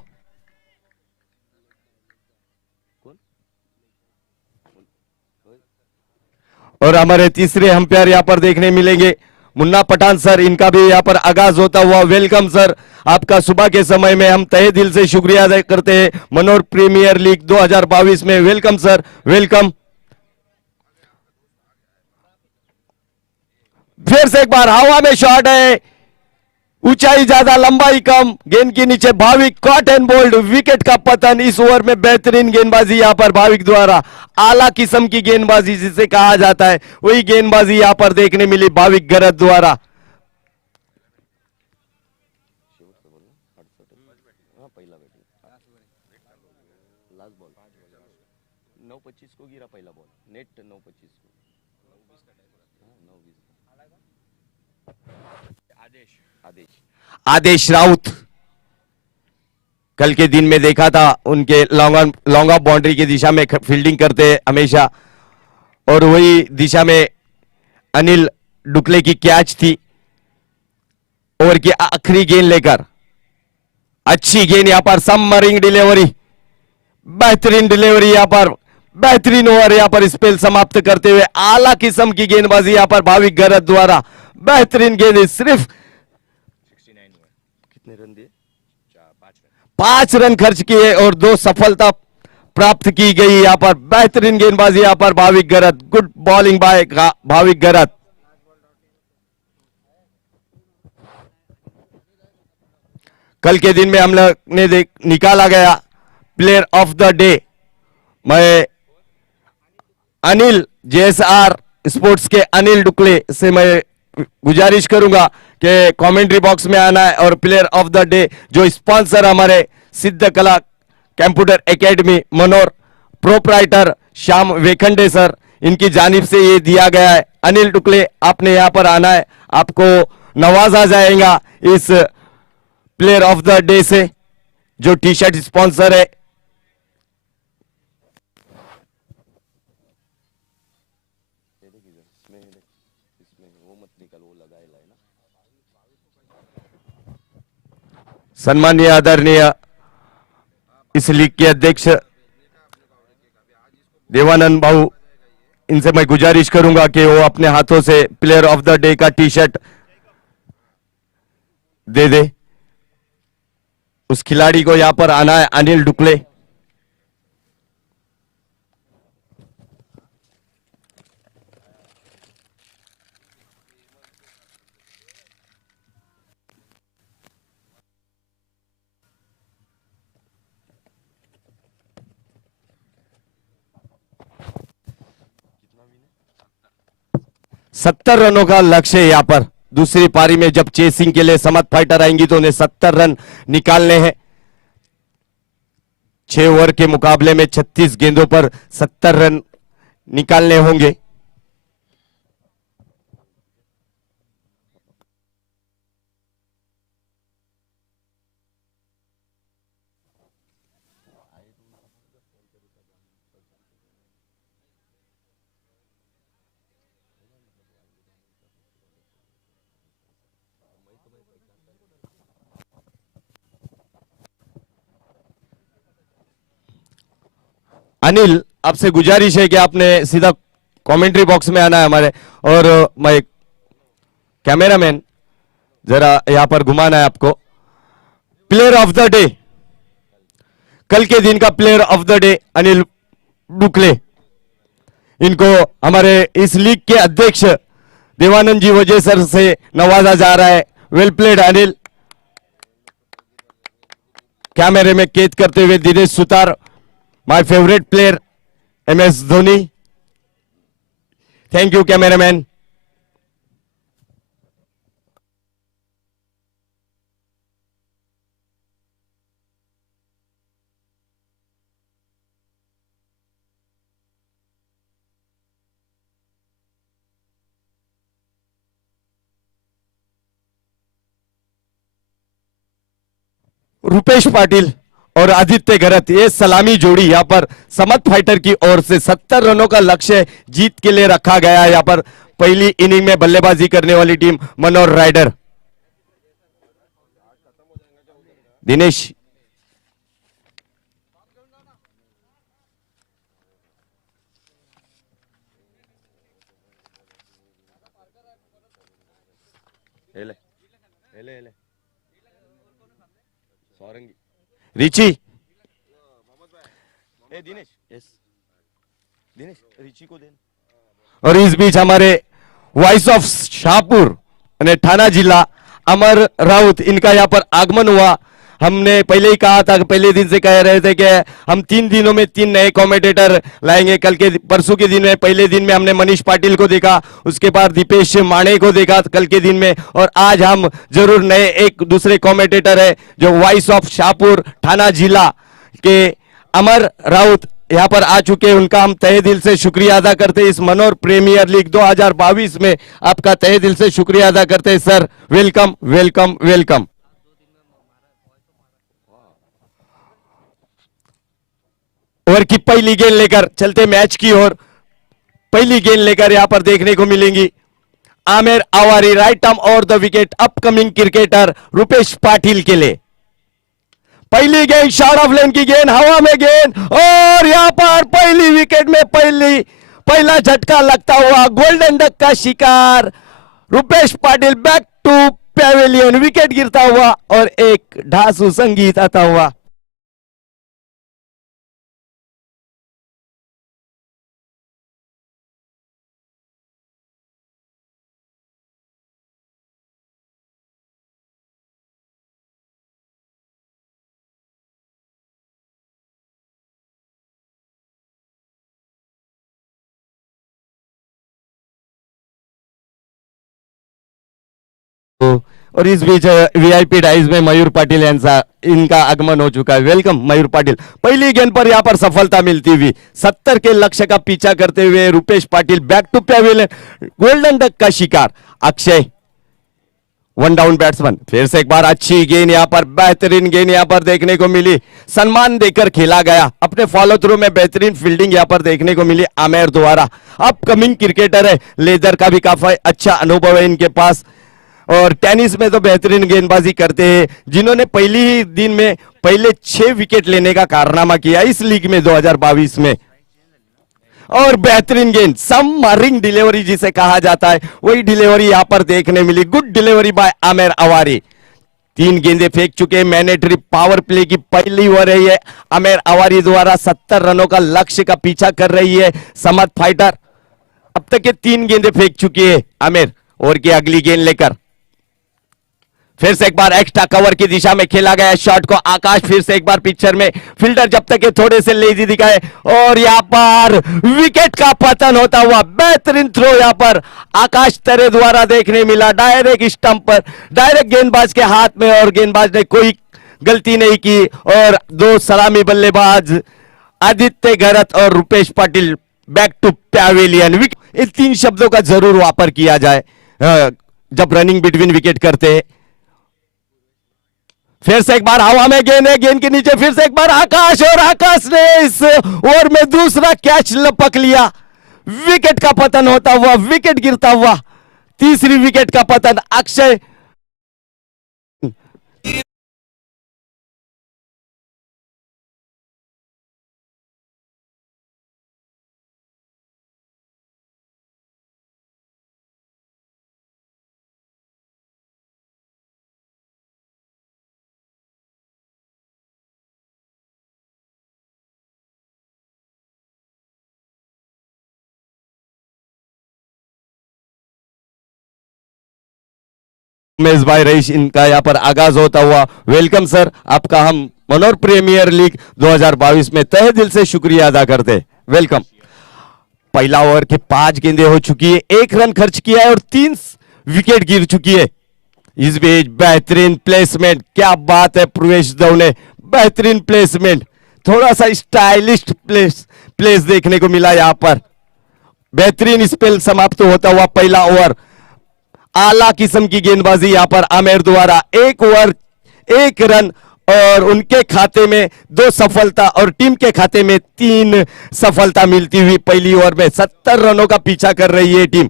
और हमारे तीसरे अंपायर यहां पर देखने मिलेंगे मुन्ना पठान सर, इनका भी यहां पर आगाज होता हुआ वेलकम सर, आपका सुबह के समय में हम तहे दिल से शुक्रिया अदा करते हैं मनोर प्रीमियर लीग 2022 में। Welcome sir, welcome. फिर से एक बार हवा में शॉट है, ऊंचाई ज्यादा लंबाई कम, गेंद के नीचे Bhavik caught and bowled, wicket का पतन। इस ओवर में बेहतरीन गेंदबाजी यहां पर भाविक द्वारा, आला किस्म की गेंदबाजी जिसे कहा जाता है, वही गेंदबाजी यहां पर देखने मिली भाविक गरत द्वारा। आदेश राउत कल के दिन में देखा था उनके लॉन्ग ऑफ बाउंड्री की दिशा में फील्डिंग करते हमेशा, और वही दिशा में अनिल डुकले की कैच थी। ओवर की आखिरी गेंद लेकर अच्छी गेंद यहां पर, सबमरीन डिलीवरी, बेहतरीन डिलीवरी यहां पर, बेहतरीन ओवर यहां पर स्पेल समाप्त करते हुए आला किस्म की गेंदबाजी यहां पर भाविक गरत द्वारा। बेहतरीन गेंद, सिर्फ 5 रन खर्च किए और 2 सफलता प्राप्त की गई यहां पर। बेहतरीन गेंदबाजी यहां पर Bhavik Garat, good bowling by Bhavik Garat. कल के दिन में हम लोग ने निकाला गया प्लेयर ऑफ द डे, मैं अनिल जेएसआर स्पोर्ट्स के अनिल डुकले से मैं गुजारिश करूंगा कि कमेंट्री बॉक्स में आना है, और प्लेयर ऑफ द डे जो स्पॉन्सर हमारे सिद्ध कला computer academy Manor proprietor Shyam Wekhande sir, इनकी जानिब से ये दिया गया है। अनिल डुकले आपने यहां पर आना है, आपको नवाजा जाएगा इस प्लेयर ऑफ द डे से, जो टी शर्ट स्पॉन्सर है। सम्मानीय आदरणीय इस लीग के अध्यक्ष देवानंद भाऊ इनसे मैं गुजारिश करूंगा कि वो अपने हाथों से प्लेयर ऑफ द डे का टी शर्ट दे दे। उस खिलाड़ी को यहां पर आना है, अनिल डुकले। सत्तर रनों का लक्ष्य है यहां पर। दूसरी पारी में जब चेसिंग के लिए समत फाइटर आएंगी तो उन्हें 70 रन निकालने हैं। 6 ओवर के मुकाबले में 36 गेंदों पर 70 रन निकालने होंगे। अनिल, आपसे गुजारिश है कि आपने सीधा कमेंट्री बॉक्स में आना है हमारे, और मैं कैमरामैन जरा यहां पर घुमाना है आपको। प्लेयर ऑफ द डे, कल के दिन का player of the day Anil Dukle. इनको हमारे इस लीग के अध्यक्ष देवानंद जी वजह सर से नवाजा जा रहा है। Well played Anil. कैमरे में कैद करते हुए Dinesh Sutar, my favourite player MS Dhoni. Thank you cameraman. Rupesh Patil और आदित्य गरत, ये सलामी जोड़ी यहां पर समत फाइटर की ओर से 70 रनों का लक्ष्य जीत के लिए रखा गया है। यहां पर पहली इनिंग में बल्लेबाजी करने वाली टीम मनोर राइडर। दिनेश, हेले हेले हेले Saurangi, Richie, Dinesh, yes Dinesh, Richie को देना। और इस बीच हमारे वॉइस ऑफ शाहपुर और थाना जिला अमर राउत, इनका यहां पर आगमन हुआ। हमने पहले ही कहा था, पहले दिन से कह रहे थे कि हम 3 दिनों में 3 नए कमेंटेटर लाएंगे। कल के परसों के दिन में, पहले दिन में हमने मनीष पाटिल को देखा, उसके बाद दीपेश माणे को देखा कल के दिन में, और आज हम जरूर नए एक दूसरे कमेंटेटर है जो वॉइस ऑफ शाहपुर थाना जिला के अमर राउत यहां पर आ चुके हैं। उनका हम तहे दिल से शुक्रिया अदा करते हैं। इस मनोर प्रीमियर लीग 2022 में आपका तहे दिल से शुक्रिया अदा करते हैं sir. Welcome welcome welcome. Over की पहली गेंद लेकर चलते मैच की ओर। पहली गेंद लेकर यहां पर देखने को मिलेंगी आमिर आवारी, राइट आर्म और the wicket upcoming cricketer Rupesh Patil के लिए। पहली गेंद शॉर्ट ऑफ लेन की गेंद, हवा में गेंद, और यहां पर पहली विकेट में पहला झटका लगता हुआ गोल्डन डक का शिकार Rupesh Patil. Back to pavilion, wicket गिरता हुआ और एक ढासू संगीत आता हुआ। और इस बीच VIP डाइज में मयूर पाटिल इनका आगमन हो चुका है। वेलकम मयूर पाटिल। पहली गेंद पर यहां पर सफलता मिलती हुई 70 के लक्ष्य का पीछा करते हुए Rupesh Patil back to pavilion, golden duck का शिकार अक्षय, 1 डाउन बैट्समैन। फिर से एक बार अच्छी गेंद यहां पर, बेहतरीन गेंद यहां पर देखने को मिली, सम्मान देकर खेला गया। अपने फॉलो थ्रू में बेहतरीन फील्डिंग यहां पर देखने को मिली आमिर द्वारा। अपकमिंग क्रिकेटर है, लेदर का भी काफी अच्छा अनुभव है इनके पास, और टेनिस में तो बेहतरीन गेंदबाजी करते हैं, जिन्होंने पहली ही दिन में पहले 6 विकेट लेने का कारनामा किया इस लीग में 2022 में। और बेहतरीन गेंद, सबमरीन डिलीवरी जिसे कहा जाता है, वही डिलीवरी यहां पर देखने मिली। Good delivery by Aamir Awari. 3 गेंदें फेंक चुके हैं। मैंडेटरी पावर प्ले की पहली ओवर है ये आमिर अवारी द्वारा। 70 रनों का लक्ष्य का पीछा कर रही है समत फाइटर। अब तक ये 3 गेंदें फेंक चुकी है आमिर। ओवर की अगली गेंद लेकर फिर से एक बार एक्स्ट्रा कवर की दिशा में खेला गया शॉट को। आकाश फिर से एक बार पिक्चर में। फील्डर जब तक ये थोड़े से लेजी दिखाए और यहां पर विकेट का पतन होता हुआ बेहतरीन थ्रो यहां पर आकाश तरे द्वारा देखने मिला। डायरेक्ट स्टंप पर, डायरेक्ट गेंदबाज के हाथ में, और गेंदबाज ने कोई गलती नहीं की। और 2 सलामी बल्लेबाज आदित्य गरत और Rupesh Patil back to pavilion. इन 3 शब्दों का जरूर वापर किया जाए जब रनिंग बिटवीन विकेट करते हैं। फिर से एक बार हवा में गेंद है, गेंद के नीचे फिर से एक बार आकाश, और आकाश ने इस ओवर में दूसरा कैच लपक लिया। विकेट का पतन होता हुआ, विकेट गिरता हुआ, तीसरी विकेट का पतन। अक्षय मेजबाई रईस, इनका यहां पर आगाज होता हुआ। वेलकम सर, आपका हम मनोर प्रीमियर लीग 2022 में तहे दिल से शुक्रिया अदा करते। वेलकम। पहला ओवर के 5 गेंदें हो चुकी है, 1 रन खर्च किया है और 3 विकेट गिर चुकी है। इस बीच बेहतरीन प्लेसमेंट, क्या बात है प्रवेश दौने, बेहतरीन प्लेसमेंट, थोड़ा सा स्टाइलिश प्लेस देखने को मिला यहां पर। बेहतरीन स्पेल समाप्त होता हुआ पहला ओवर। आला किस्म की गेंदबाजी यहां पर आमिर द्वारा। 1 ओवर 1 रन और उनके खाते में 2 सफलता और टीम के खाते में 3 सफलता मिलती हुई पहली ओवर में। 70 रनों का पीछा कर रही है टीम।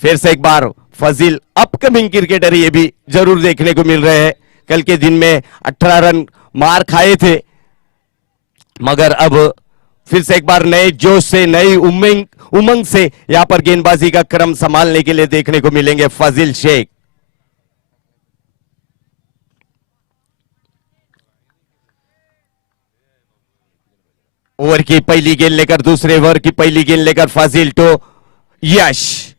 फिर से एक बार फजील, अपकमिंग क्रिकेटर ये भी जरूर देखने को मिल रहे हैं। कल के दिन में 18 रन मार खाए थे, मगर अब फिर से एक बार नए जोश से, नई उमंग से यहां पर गेंदबाजी का क्रम संभालने के लिए देखने को मिलेंगे फजील शेख। ओवर की पहली गेंद लेकर, दूसरे ओवर की पहली गेंद लेकर फाजिल टू यश।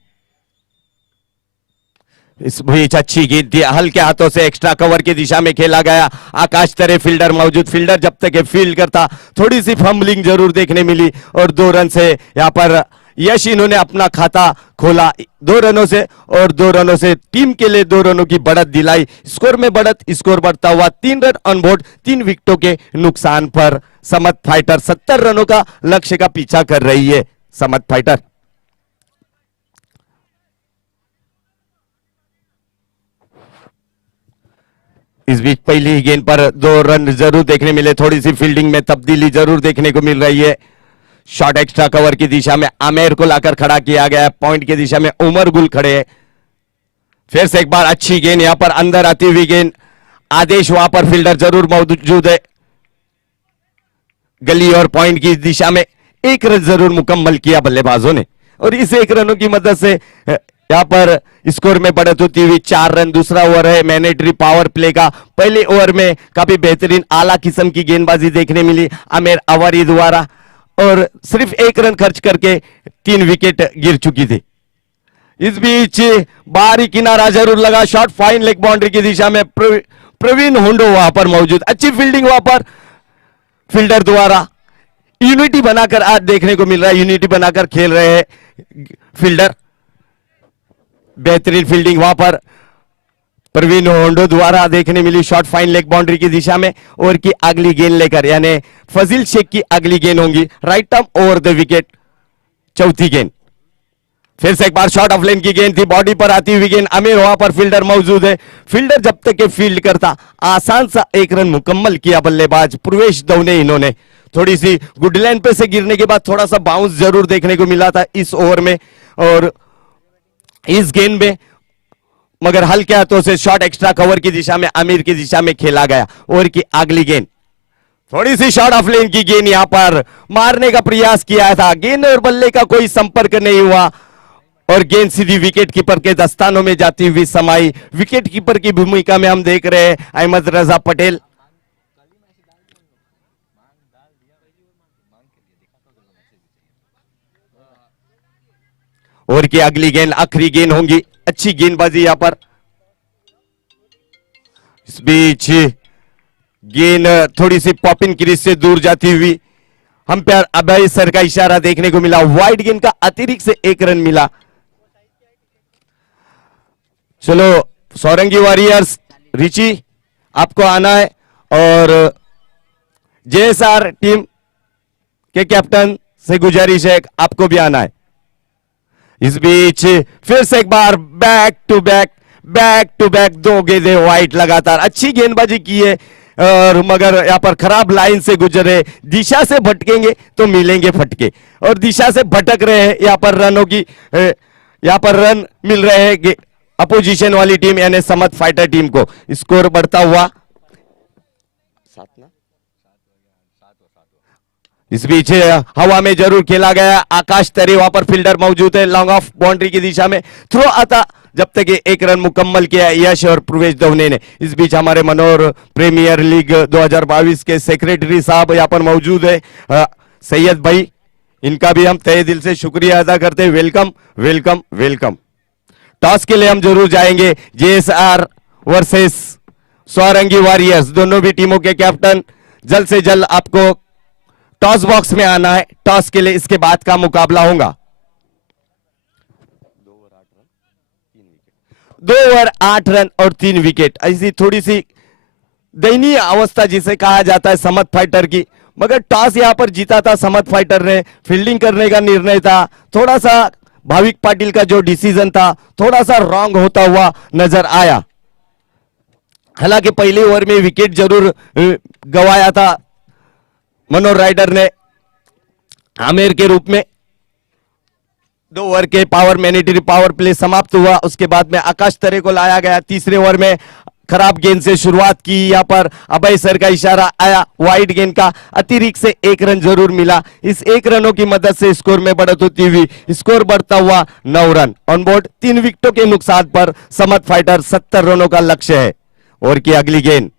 इस बीच अच्छी गेंद थी, हल्के हाथों से एक्स्ट्रा कवर की दिशा में खेला गया। आकाश तरे फील्डर मौजूद, फील्डर जब तक फील्ड करता थोड़ी सी फंबलिंग जरूर देखने मिली और 2 रन से यहां पर यश इन्होंने अपना खाता खोला 2 रनों से, और 2 रनों से टीम के लिए 2 रनों की बढ़त दिलाई। स्कोर में बढ़त, स्कोर बढ़ता हुआ 3 रन ऑन बोर्ड, 3 विकेटों के नुकसान पर समत फाइटर 70 रनों का लक्ष्य का पीछा कर रही है समत फाइटर। इस बीच पहली गेंद पर 2 रन जरूर देखने मिले, थोड़ी सी फील्डिंग में तब्दीली जरूर देखने को मिल रही है। शॉट एक्स्ट्रा कवर की दिशा में आमिर को लाकर खड़ा किया गया है, पॉइंट की दिशा में उमर गुल खड़े हैं। फिर से एक बार अच्छी गेंद यहां पर अंदर आती हुई गेंद, आदेश वहां पर फील्डर जरूर मौजूद है। गली और पॉइंट की दिशा में 1 रन जरूर मुकम्मल किया बल्लेबाजों ने, और इस 1 रनों की मदद से यहां पर स्कोर में बढ़त होती हुई 4 रन। दूसरा ओवर है मैंडेटरी पावर प्ले का। पहले ओवर में काफी बेहतरीन आला किस्म की गेंदबाजी देखने मिली आमिर अवारी द्वारा, और सिर्फ 1 रन खर्च करके 3 विकेट गिर चुकी थी। इस बीच बाहरी किनारा जरूर लगा, शॉट फाइन लेग बाउंड्री की दिशा में प्रवीण हुंडो वहां पर मौजूद। अच्छी फील्डिंग वहां पर फील्डर द्वारा, यूनिटी बनाकर आज देखने को मिल रहा है, यूनिटी बनाकर खेल रहे हैं फील्डर। बेहतरीन फील्डिंग वहां पर प्रवीण होंडो द्वारा देखने मिली, शॉट फाइन लेग बाउंड्री की दिशा में। ओवर की अगली गेंद लेकर, यानी फजील शेख की अगली गेंद होंगी, right arm over the wicket, चौथी गेंद। फिर से एक बार शॉट ऑफ लेन की गेंद थी, बॉडी पर आती हुई गेंद, आमिर वहां पर फील्डर मौजूद है। फील्डर जब तक फील्ड करता, आसान सा 1 रन मुकम्मल किया बल्लेबाज प्रवेश दौने। इन्होंने थोड़ी सी गुड लाइन पे से गिरने के बाद थोड़ा सा बाउंस जरूर देखने को मिला था इस ओवर में और इस गेंद में, मगर हल्के हाथों से शॉट एक्स्ट्रा कवर की दिशा में, आमिर की दिशा में खेला गया। ओवर की अगली गेंद थोड़ी सी शॉर्ट ऑफ लेन की गेंद यहां पर मारने का प्रयास किया था, गेंद और बल्ले का कोई संपर्क नहीं हुआ और गेंद सीधी विकेट कीपर के दस्तानों में जाती हुई समाई। विकेट कीपर की भूमिका में हम देख रहे हैं अहमद रजा पटेल। ओवर की अगली गेंद आखिरी गेंद होंगी, अच्छी गेंदबाजी यहां पर। इस बीच गेंद थोड़ी सी पॉपिंग क्रीज से दूर जाती हुई, हम पर अभय सर का इशारा देखने को मिला। वाइड गेंद का अतिरिक्त से 1 रन मिला। चलो सौरंगी वॉरियर्स, रिची आपको आना है और जेएसआर टीम के कैप्टन से गुजारिश है आपको भी आना है। इस बीच फिर से एक बार बैक टू बैक 2 गेंदें वाइड लगातार। अच्छी गेंदबाजी की है और मगर यहां पर खराब लाइन से गुजरे, दिशा से भटकेंगे तो मिलेंगे फटके और दिशा से भटक रहे हैं। यहां पर रनों की यहां पर रन मिल रहे हैं अपोजिशन वाली टीम यानी समत फाइटर टीम को। स्कोर बढ़ता हुआ, इस बीच हवा में जरूर खेला गया। आकाश तरे वहां पर फील्डर मौजूद है, लॉन्ग ऑफ बाउंड्री की दिशा में थ्रो आता जब तक 1 रन मुकम्मल किया यश और प्रवेश दवने ने। इस बीच हमारे मनोर प्रीमियर लीग 2022 के सेक्रेटरी साहब यहां पर मौजूद है, सैयद भाई, इनका भी हम तहे दिल से शुक्रिया अदा करते हैं। Welcome welcome welcome. टॉस के लिए हम जरूर जाएंगे, जेएसआर वर्सेस सौरंगी वॉरियर्स, दोनों भी टीमों के कैप्टन जल्द से जल्द आपको टॉस बॉक्स में आना है। टॉस के लिए इसके बाद का मुकाबला होगा। 2 ओवर 8 रन और 3 विकेट। ऐसी थोड़ी सी दयनीय अवस्था जिसे कहा जाता है समत फाइटर की, मगर टॉस यहां पर जीता था समत फाइटर ने। फील्डिंग करने का निर्णय था, थोड़ा सा भाविक पाटिल का जो डिसीजन था थोड़ा सा रॉन्ग होता हुआ नजर आया। हालांकि पहले ओवर में विकेट जरूर गवाया था मनोहर राइडर ने आमिर के रूप में। 2 ओवर के पावर मैंडेटरी पावर प्ले समाप्त हुआ, उसके बाद में आकाश तरे को लाया गया। तीसरे ओवर में खराब गेंद से शुरुआत की, यहां पर अभय सर का इशारा आया, वाइड गेंद का अतिरिक्त से 1 रन जरूर मिला। इस 1 रनों की मदद से स्कोर में बढ़त होती हुई स्कोर बढ़ता हुआ 9 रन ऑन बोर्ड। 3 विकेटों के नुकसान पर समत फाइटर 70 रनों का लक्ष्य है। और की अगली गेंद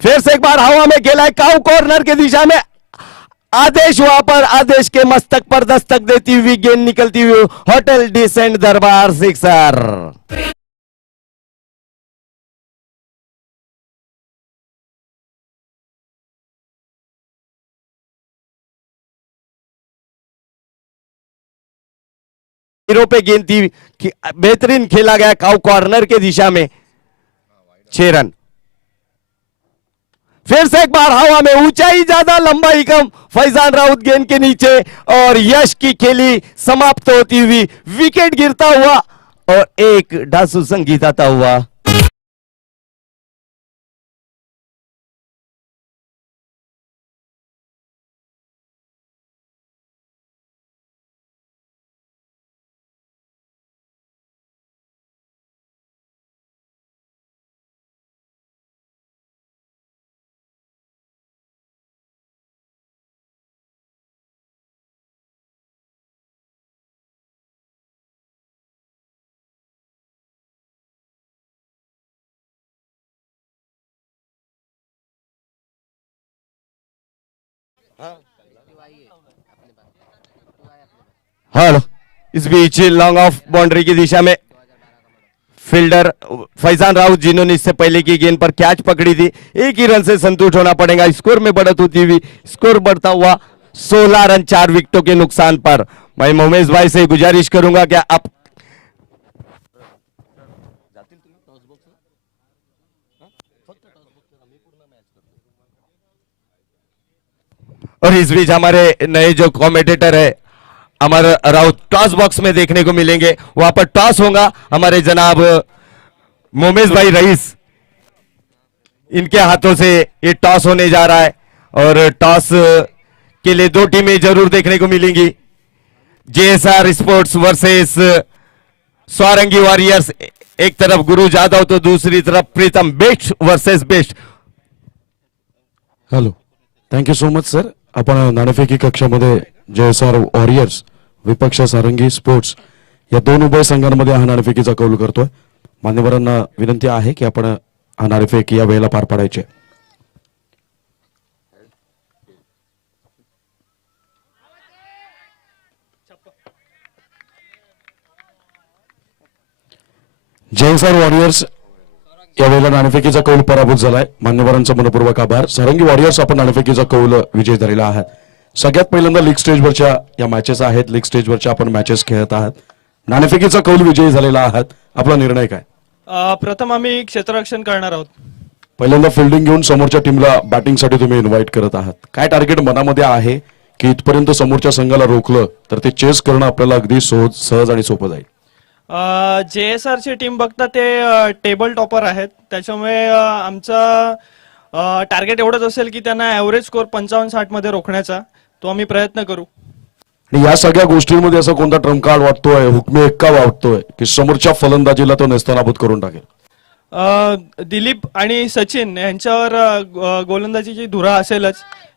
फिर से एक बार हवा में खेला है, काउ कॉर्नर की दिशा में आदेश, वहां पर आदेश के मस्तक पर दस्तक देती हुई गेंद निकलती हुई होटल डिसेंट दरबार सिक्सर। पे गेंद थी, बेहतरीन खेला गया काउ कॉर्नर के दिशा में, 6 रन। फिर से एक बार हवा में, ऊंचाई ज्यादा लंबाई कम, फैजान राउत गेंद के नीचे और यश की खेली समाप्त होती हुई विकेट गिरता हुआ और एक ढासू संगीत आता हुआ। हेलो, इस बीच लॉन्ग ऑफ बाउंड्री की दिशा में फील्डर फैजान राउत जिन्होंने इससे पहले की गेंद पर कैच पकड़ी थी, 1 ही रन से संतुष्ट होना पड़ेगा। स्कोर में बढ़त होती हुई स्कोर बढ़ता हुआ 16 रन 4 विकेटों के नुकसान पर। मैं मोमेश भाई से गुजारिश करूंगा क्या आप और इस बीच हमारे नए जो कमेंटेटर है अमर राउत टॉस बॉक्स में देखने को मिलेंगे, वहां पर टॉस होगा। हमारे जनाब मोमेश भाई रईस, इनके हाथों से ये टॉस होने जा रहा है और टॉस के लिए 2 टीमें जरूर देखने को मिलेंगी। JSR sports versus Saurangi warriors, एक तरफ गुरु जादव तो दूसरी तरफ Pritam, best versus best. Hello, thank you so much sir. आपण नाणेफेकी कक्षामध्ये जयसार वॉरियर्स विपक्ष सारंगी स्पोर्ट्स या दोन उभय संघांमध्ये हा नाणेफेकीचा कौल करतोय. मान्यवरांना विनंती आहे की आपण हा नाणेफेक या वेळेला पार पाडायचे. जयसार वॉरियर्स यावेळेला नाणेफेकीचा कौल पराभूत झालाय. मान्यवरांचा मनपूर्वक आभार. सारंगी वॉरियर्स आपण नाणेफेकीचा कौल विजय झालेला आहात. सगळ्यात पहिल्यांदा लीग स्टेजवरच्या या मॅचेस आहेत. लीग स्टेजवरच्या आपण मॅचेस खेळत आहात. नाणेफेकीचा कौल विजयी झालेला आहात. आपला निर्णय काय? प्रथम आम्ही क्षेत्ररक्षण करणार आहोत. पहिल्यांदा फिल्डिंग घेऊन समोरच्या टीमला बॅटिंगसाठी तुम्ही इन्व्हाइट करत आहात. काय टार्गेट मनामध्ये आहे की इथपर्यंत समोरच्या संघाला रोखलं तर ते चेस करणं आपल्याला अगदी सहज आणि सोपं जाईल? JSR ची टीम बघता ते टेबल टॉपर आहेत, त्याच्यामुळे आमचा टार्गेट एवढंच असेल की त्यांना ॲव्हरेज स्कोर 55-60 मध्ये रोखण्याचा. तो आम्ही प्रयत्न करू. आणि या सगळ्या गोष्टींमध्ये असा कोणता ट्रम्प कार्ड वाटतोय, हुकमी एक्का वाटतोय की समोरच्या फलंदाजीला तो नेस्तनाबूत करून टाकेल? दिलीप आणि सचिन यांच्यावर गोलंदाजीची धुरा असेलच.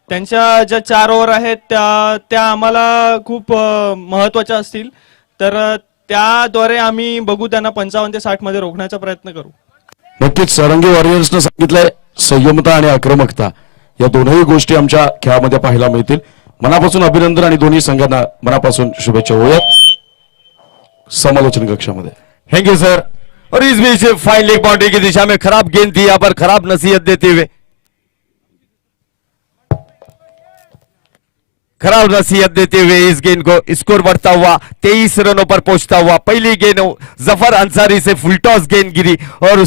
त्यांच्या ज्या 4 ओव्हर आहेत त्या आम्हाला खूप महत्वाच्या असतील, तर त्याद्वारे आम्ही बघू त्यांना 55 ते 60 मध्ये रोखण्याचा प्रयत्न करू. नक्कीच सारंगी वॉरियर्सनं सांगितलंय संयमता आणि आक्रमकता या दोनही गोष्टी आमच्या खेळामध्ये पाहायला मिळतील. मनापासून अभिनंदन आणि दोन्ही संघांना मनापासून शुभेच्छा. होऊयात समालोचन कक्षामध्ये. Thank you sir. और इस बीच फाइन लेग बाउंड्री की दिशा में खराब गेंद थी, यहाँ पर खराब नसीहत देते हुए इस गेंद को स्कोर बढ़ता हुआ 23 रनों पर पहुंचता हुआ. पहली गेंद जफर अंसारी से फुल टॉस गेंद गिरी और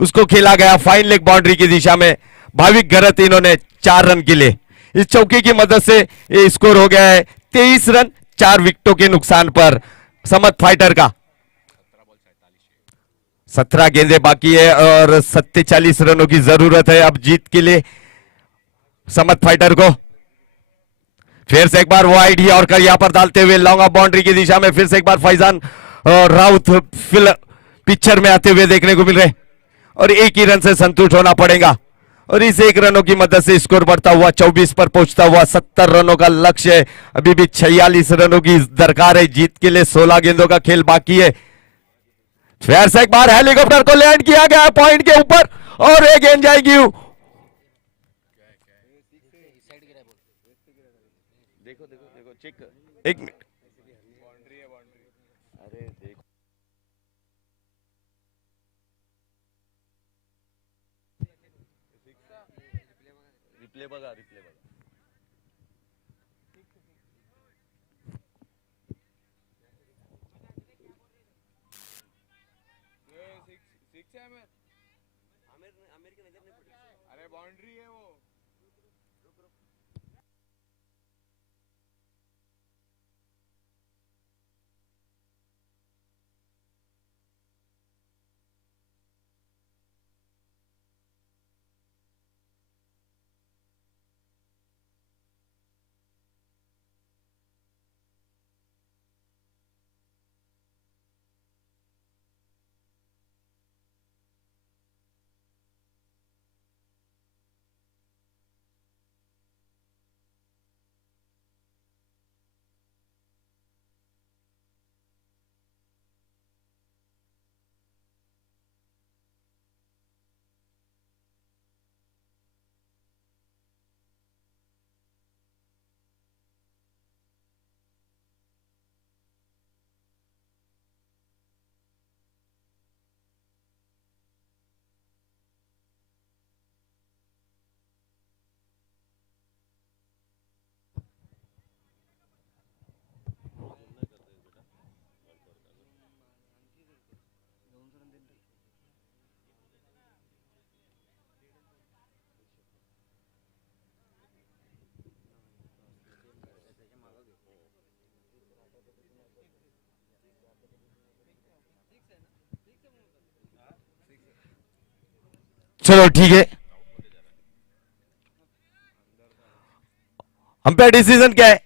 उसको खेला गया फाइन लेग बाउंड्री की दिशा में. भाविक गरत इन्होंने 4 रन के लिए इस चौके की मदद से ये स्कोर हो गया है 23 रन 4 विकेटों के नुकसान पर समत फाइटर का. 17 गेंदें बाकी है और 47 रनों की जरूरत है अब जीत के लिए समत फाइटर को. फिर से एक बार वो आइडिया और यहां पर डालते हुए लॉन्ग ऑफ बाउंड्री की दिशा में फिर से एक बार फैजान राउत पिक्चर में आते हुए देखने को मिल रहे और एक ही रन से संतुष्ट होना पड़ेगा. और इस 1 रनों की मदद से स्कोर बढ़ता हुआ 24 पर पहुंचता हुआ 70 रनों का लक्ष्य है. अभी भी 46 रनों की दरकार है. जीत के लिए 16 गेंदों का खेल बाकी है. फिर से एक बार हेलीकॉप्टर को लैंड किया गया पॉइंट के ऊपर और एक गेंद जाएगी. देखो देखो देखो चेक एक मिनट. अरे देखो रिप्ले बघा रिप्ले बघा. अरे बाउंड्री है वो. चलो ठीक है. अंपायर डिसीजन क्या है?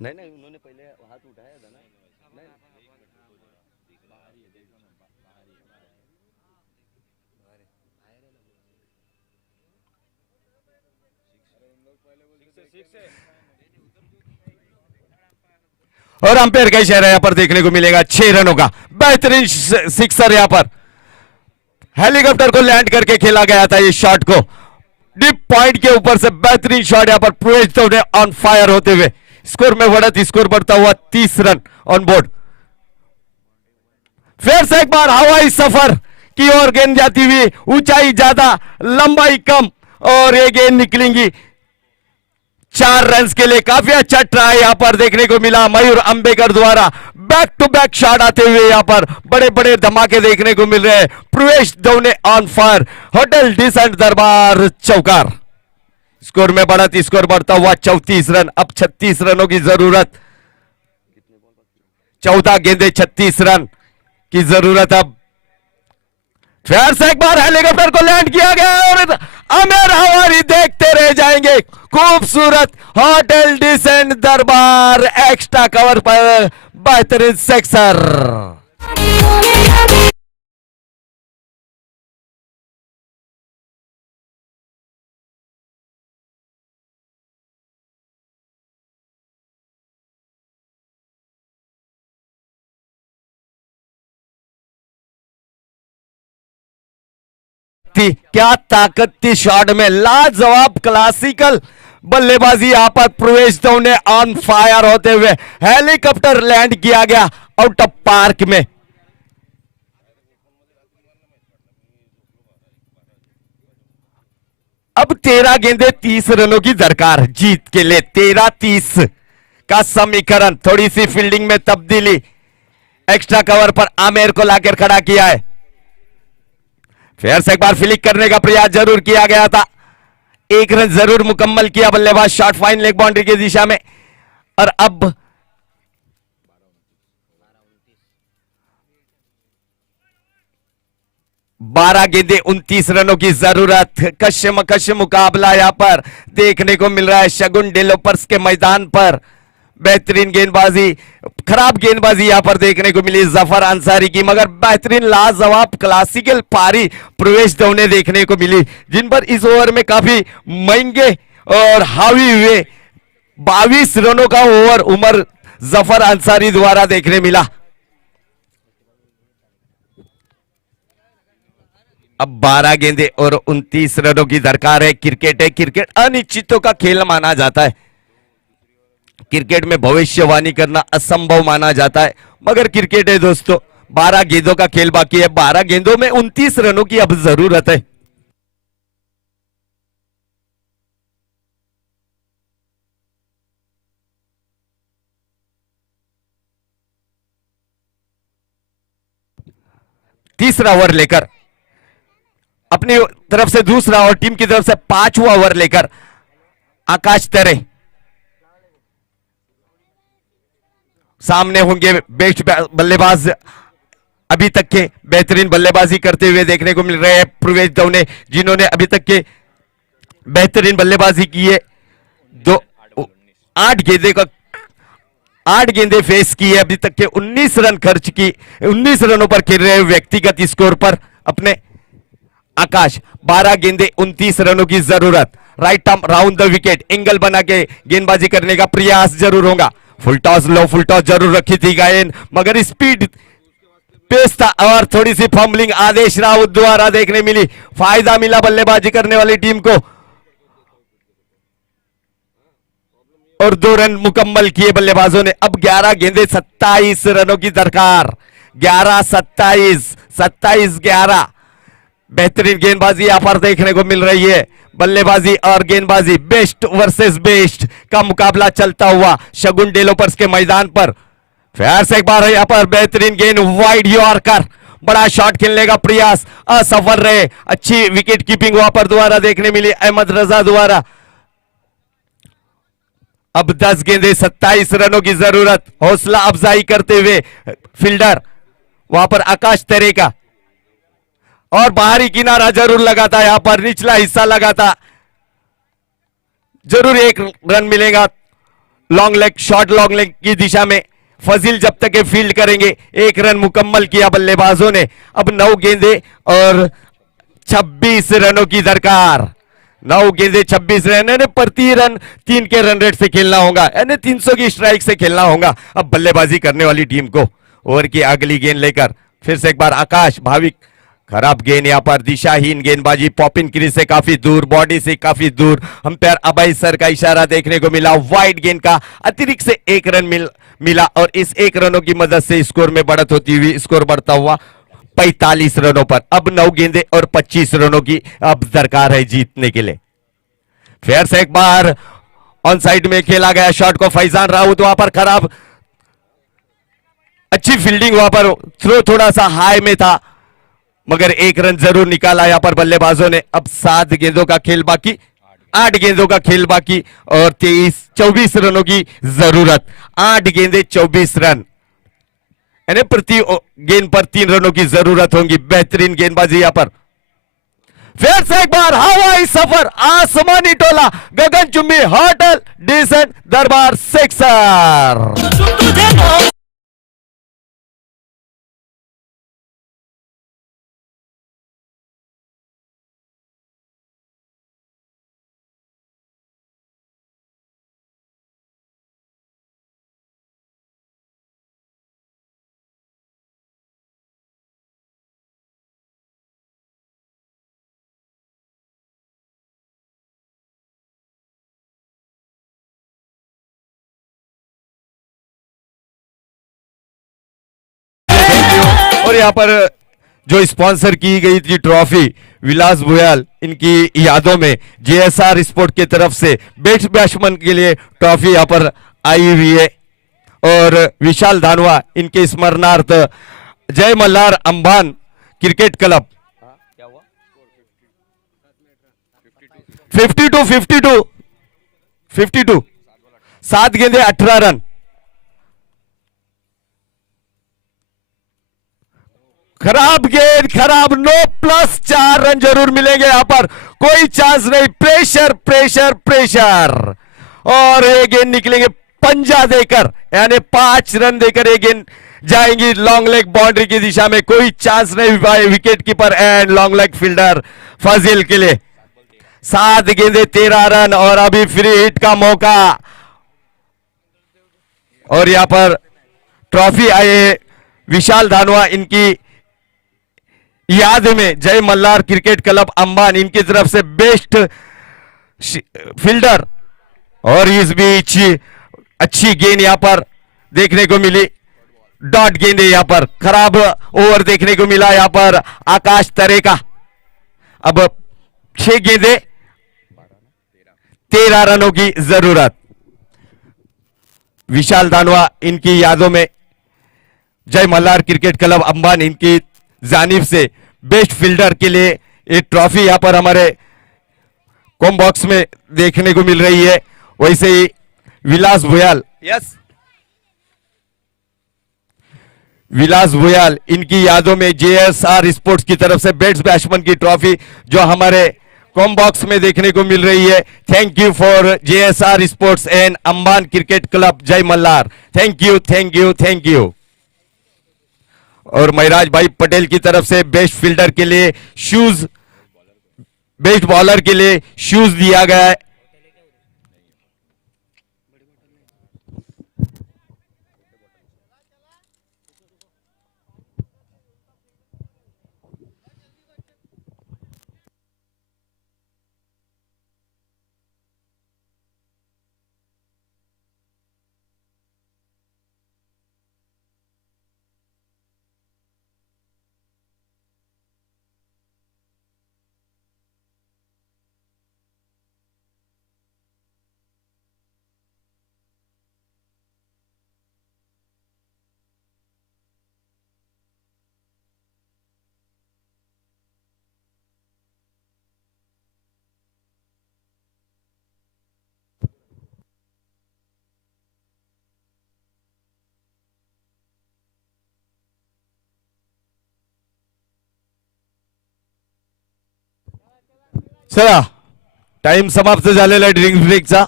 नहीं नहीं उन्होंने पहले हाथ उठाया था ना. नहीं और अंपायर का इशारा यहां पर देखने को मिलेगा 6 रनों का बेहतरीन सिक्सर यहां पर हेलीकॉप्टर को लैंड करके खेला गया था ये शॉट को डीप पॉइंट के ऊपर से बेहतरीन शॉट यहां पर प्रवेश तोड़े ऑन फायर होते हुए स्कोर में बढ़त स्कोर बढ़ता हुआ 30 रन ऑन बोर्ड। फिर से एक बार हवाई सफर की ओर गेंद जाती हुई ऊंचाई ज्यादा लंबाई कम और ये गेंद निकलेंगी 4 रन के लिए काफी अच्छा ट्राई यहां पर देखने को मिला मयूर अंबेकर द्वारा बैक टू बैक शॉट आते हुए यहां पर बड़े बड़े धमाके देखने को मिल रहे हैं। प्रवेश दौने ऑन फायर होटल डिसेंट दरबार चौकार स्कोर में बढ़त स्कोर बढ़ता हुआ 34 रन अब 36 रनों की जरूरत 14 गेंदे 36 रन की जरूरत अब फिर से एक बार हेलीकॉप्टर को लैंड किया गया और अमेर हवारी देखते रह जाएंगे। खूबसूरत होटल डिसेंट दरबार एक्स्ट्रा कवर पर बेहतरीन सेक्सर क्या ताकत थी शॉट में लाजवाब क्लासिकल बल्लेबाजी यहां पर प्रवेश ने ऑन फायर होते हुए हेलीकॉप्टर लैंड किया गया आउट ऑफ पार्क में। अब 13 गेंदे 30 रनों की दरकार जीत के लिए 13-30 का समीकरण थोड़ी सी फील्डिंग में तब्दीली एक्स्ट्रा कवर पर आमेर को लाकर खड़ा किया है। फिर से एक बार फ्लिक करने का प्रयास जरूर किया गया था 1 रन जरूर मुकम्मल किया बल्लेबाज शॉट फाइन लेग बाउंड्री की दिशा में और अब 12 गेंदे 29 रनों की जरूरत कश्मकश मुकाबला यहां पर देखने को मिल रहा है शगुन डेवलपर्स के मैदान पर बेहतरीन गेंदबाजी खराब गेंदबाजी यहां पर देखने को मिली जफर अंसारी की मगर बेहतरीन लाजवाब क्लासिकल पारी प्रवेश दौने देखने को मिली जिन पर इस ओवर में काफी महंगे और हावी हुए 22 रनों का ओवर उमर जफर अंसारी द्वारा देखने मिला। अब 12 गेंदे और 29 रनों की दरकार है। क्रिकेट है, क्रिकेट अनिश्चितों का खेल माना जाता है। क्रिकेट में भविष्यवाणी करना असंभव माना जाता है मगर क्रिकेट है दोस्तों 12 गेंदों का खेल बाकी है 12 गेंदों में 29 रनों की अब जरूरत है। तीसरा ओवर लेकर अपनी तरफ से दूसरा और टीम की तरफ से 5वां ओवर लेकर आकाश तरे सामने होंगे। बेस्ट बल्लेबाज अभी तक के बेहतरीन बल्लेबाजी करते हुए देखने को मिल रहे हैं प्रवेश दौने जिन्होंने अभी तक के बेहतरीन बल्लेबाजी की है। 8 गेंदे फेस की है अभी तक के 19 रन खर्च की 19 रनों पर खेल रहे व्यक्तिगत स्कोर पर अपने आकाश 12 गेंदे 29 रनों की जरूरत। Right arm round the wicket angle बना के गेंदबाजी करने का प्रयास जरूर होगा। फुल टॉस लो फुल टॉस जरूर रखी थी गेंद मगर स्पीड पेस था और थोड़ी सी फंबलिंग आदेश राउत द्वारा देखने मिली। फायदा मिला बल्लेबाजी करने वाली टीम को और 2 रन मुकम्मल किए बल्लेबाजों ने। अब 11 गेंदे 27 रनों की दरकार 11-27 27-11 बेहतरीन गेंदबाजी यहां पर देखने को मिल रही है। बल्लेबाजी और गेंदबाजी बेस्ट वर्सेस बेस्ट का मुकाबला चलता हुआ शगुन डेवलपर्स के मैदान पर। फिर से एक बार यहां पर बेहतरीन गेंद वाइड यॉर्कर बड़ा शॉट खेलने का प्रयास असफल रहे। अच्छी विकेट कीपिंग वहां पर द्वारा देखने मिली अहमद रजा द्वारा। अब 10 गेंदे 27 रनों की जरूरत हौसला अफजाई करते हुए फील्डर वहां पर आकाश तेरे का और बाहरी किनारा जरूर लगा था यहां पर निचला हिस्सा लगा था जरूर 1 रन मिलेगा long leg short long leg की दिशा में। फजील जब तक ये फील्ड करेंगे 1 रन मुकम्मल किया बल्लेबाजों ने। अब 9 गेंदे और 26 रनों की दरकार 9 गेंदे 26 रन, यानी प्रति रन 3 के रन रेट से खेलना होगा, यानी 300 की स्ट्राइक से खेलना होगा अब बल्लेबाजी करने वाली टीम को। ओवर की अगली गेंद लेकर फिर से एक बार आकाश भाविक, खराब गेंद यहाँ पर, दिशाहीन गेंदबाजी, पॉपिन क्रीज से काफी दूर, बॉडी से काफी दूर, अंपायर अभय सर का इशारा देखने को मिला। वाइड गेंद का अतिरिक्त से 1 रन मिला और इस 1 रनों की मदद से स्कोर में बढ़त होती हुई स्कोर बढ़ता हुआ 45 रनों पर। अब 9 गेंदे और 25 रनों की अब दरकार है जीतने के लिए। फिर से एक बार ऑन साइड में खेला गया शॉट को फैजान राउत, वहां पर खराब, अच्छी फील्डिंग, वहां पर थ्रो थोड़ा सा हाई में था मगर 1 रन जरूर निकाला यहां पर बल्लेबाजों ने। अब 7 गेंदों का खेल बाकी, 8 गेंदों का खेल बाकी और 24 रनों की जरूरत। 8 गेंदे 24 रन, यानी प्रति गेंद पर 3 रनों की जरूरत होगी। बेहतरीन गेंदबाजी यहां पर। फिर से एक बार हवाई सफर, आसमानी टोला, गगनचुंबी होटल डिसेंट दरबार सिक्सर। और यहाँ पर जो स्पॉन्सर की गई थी ट्रॉफी विलास भुयाल, इनकी यादों में जेएसआर स्पोर्ट की तरफ से बेस्ट बैट्समैन के लिए ट्रॉफी यहाँ पर आई हुई है और विशाल धानवा इनके स्मरणार्थ जय मल्हार अंबान क्रिकेट क्लब 52 7 गेंदे 18 रन। खराब गेंद, खराब, नो प्लस 4 रन जरूर मिलेंगे यहां पर, कोई चांस नहीं। प्रेशर प्रेशर प्रेशर और ये गेंद निकलेंगे पंजा देकर, यानी 5 रन देकर ये गेंद जाएंगी लॉन्ग लेग बाउंड्री की दिशा में। कोई चांस नहीं wicket keeper and long leg fielder Fazil के लिए। 7 गेंदे 13 रन और अभी फ्री हिट का मौका और यहां पर ट्रॉफी आए विशाल धानवा इनकी याद में जय मल्हार क्रिकेट क्लब अंबान इनकी तरफ से बेस्ट फील्डर। और इस बीच अच्छी गेंद यहां पर देखने को मिली, डॉट गेंद यहां पर, खराब ओवर देखने को मिला यहां पर आकाश तरे का। अब 6 गेंदे 13 रनों की जरूरत। विशाल दानवा इनकी यादों में जय मल्हार क्रिकेट क्लब अंबान इनकी जानिब से बेस्ट फील्डर के लिए ये ट्रॉफी यहां पर हमारे कॉम बॉक्स में देखने को मिल रही है। वैसे ही विलास भुयाल, यस, विलास भुयाल इनकी यादों में जेएसआर स्पोर्ट्स की तरफ से बेस्ट बैट्समैन की ट्रॉफी जो हमारे कॉम बॉक्स में देखने को मिल रही है। Thank you for JSR sports and Amban cricket club Jai Malhar. Thank you thank you thank you. और महराज भाई पटेल की तरफ से बेस्ट फील्डर के लिए शूज, बेस्ट बॉलर के लिए शूज दिया गया है। चला, टाइम समाप्त झालेला आहे ड्रिंक ब्रेकचा।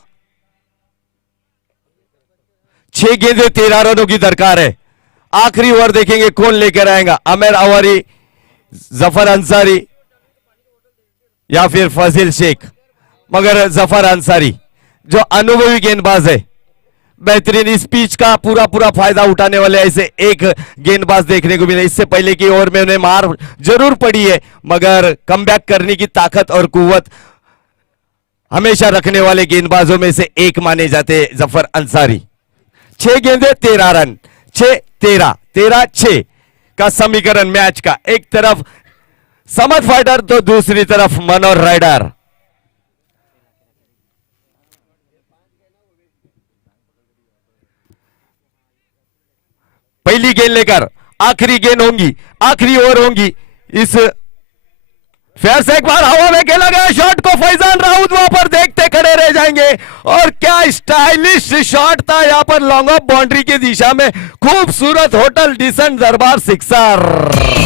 6 गेंदे 13 रनों की दरकार है। आखिरी ओवर देखेंगे कौन लेकर आएगा, आमिर अवारी, जफर अंसारी या फिर फजील शेख। मगर जफर अंसारी जो अनुभवी गेंदबाज है, बेहतरीन इस पिच का पूरा पूरा फायदा उठाने वाले ऐसे एक गेंदबाज देखने को मिले। इससे पहले की ओवर में उन्हें मार जरूर पड़ी है, मगर कमबैक करने की ताकत और कुव्वत हमेशा रखने वाले गेंदबाजों में से एक माने जाते हैं जफर अंसारी। 6 गेंदे 13 रन, 6-13, 13-6 का समीकरण मैच का। एक तरफ समद फाइटर तो दूसरी तरफ मनोहर राइडर। पहली गेंद लेकर आखिरी गेंद होंगी, आखिरी ओवर होंगी इस। फिर से एक बार हवा में खेला गया शॉट को फैजान राउत वहां पर देखते खड़े रह जाएंगे। और क्या स्टाइलिश शॉट था यहां पर, लॉन्ग ऑफ बाउंड्री की दिशा में खूबसूरत होटल डिसेंट दरबार सिक्सर।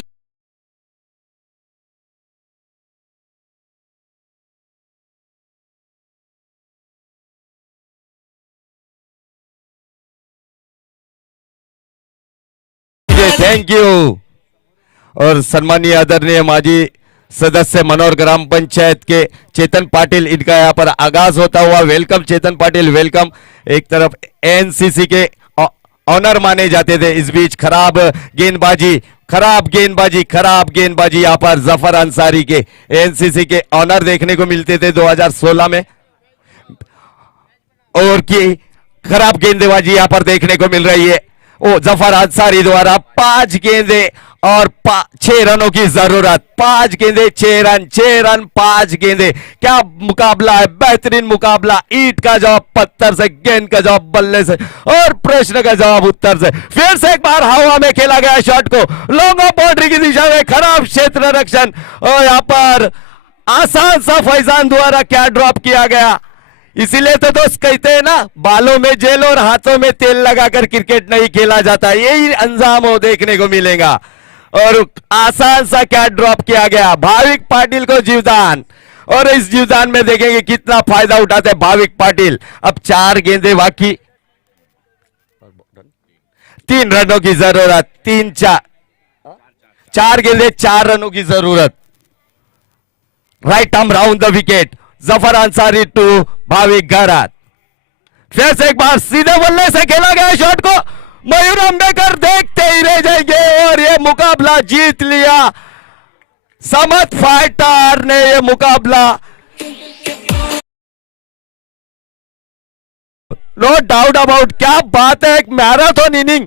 Thank you. और सम्मानीय आदरणीय माजी सदस्य मनोहर ग्राम पंचायत के चेतन पाटिल, इनका यहाँ पर आगाज होता हुआ। वेलकम चेतन पाटिल, वेलकम। एक तरफ एनसीसी के ऑनर माने जाते थे, इस बीच खराब गेंदबाजी यहाँ पर जफर अंसारी के एनसीसी के ऑनर देखने को मिलते थे 2016 में। और की खराब गेंदबाजी यहाँ पर देखने को मिल रही है। ओ जफर अंसारी द्वारा 5 गेंदे और 6 रनों की जरूरत। 5 गेंदे 6 रन, 6 रन 5 गेंदे। क्या मुकाबला है, बेहतरीन मुकाबला। ईंट का जवाब पत्थर से, गेंद का जवाब बल्ले से और प्रश्न का जवाब उत्तर से। फिर से एक बार हवा में खेला गया शॉट को लॉन्ग ऑफ बाउंड्री की दिशा में, खराब क्षेत्र रक्षण। और यहां पर आसान सा फैजान द्वारा क्या ड्रॉप किया गया। इसीलिए तो दोस्त कहते हैं ना, बालों में जेल और हाथों में तेल लगाकर क्रिकेट नहीं खेला जाता। यही अंजाम हो देखने को मिलेगा। और आसान सा क्या ड्रॉप किया गया, भाविक पाटिल को जीवदान। और इस जीवदान में देखेंगे कितना फायदा उठाते हैं भाविक पाटिल। अब 4 गेंदे बाकी, 3 रनों की जरूरत। 4 गेंदे 4 रनों की जरूरत। Right arm round the wicket, Zafar Ansari to Bhavik Garat. फिर से एक बार सीधे बल्ले से खेला गया शॉट को मयूर अंबेकर देखते ही रह जाएंगे। और ये मुकाबला जीत लिया समद फाइटर ने। ये मुकाबला नो डाउट अबाउट, क्या बात है, एक मैराथन इनिंग।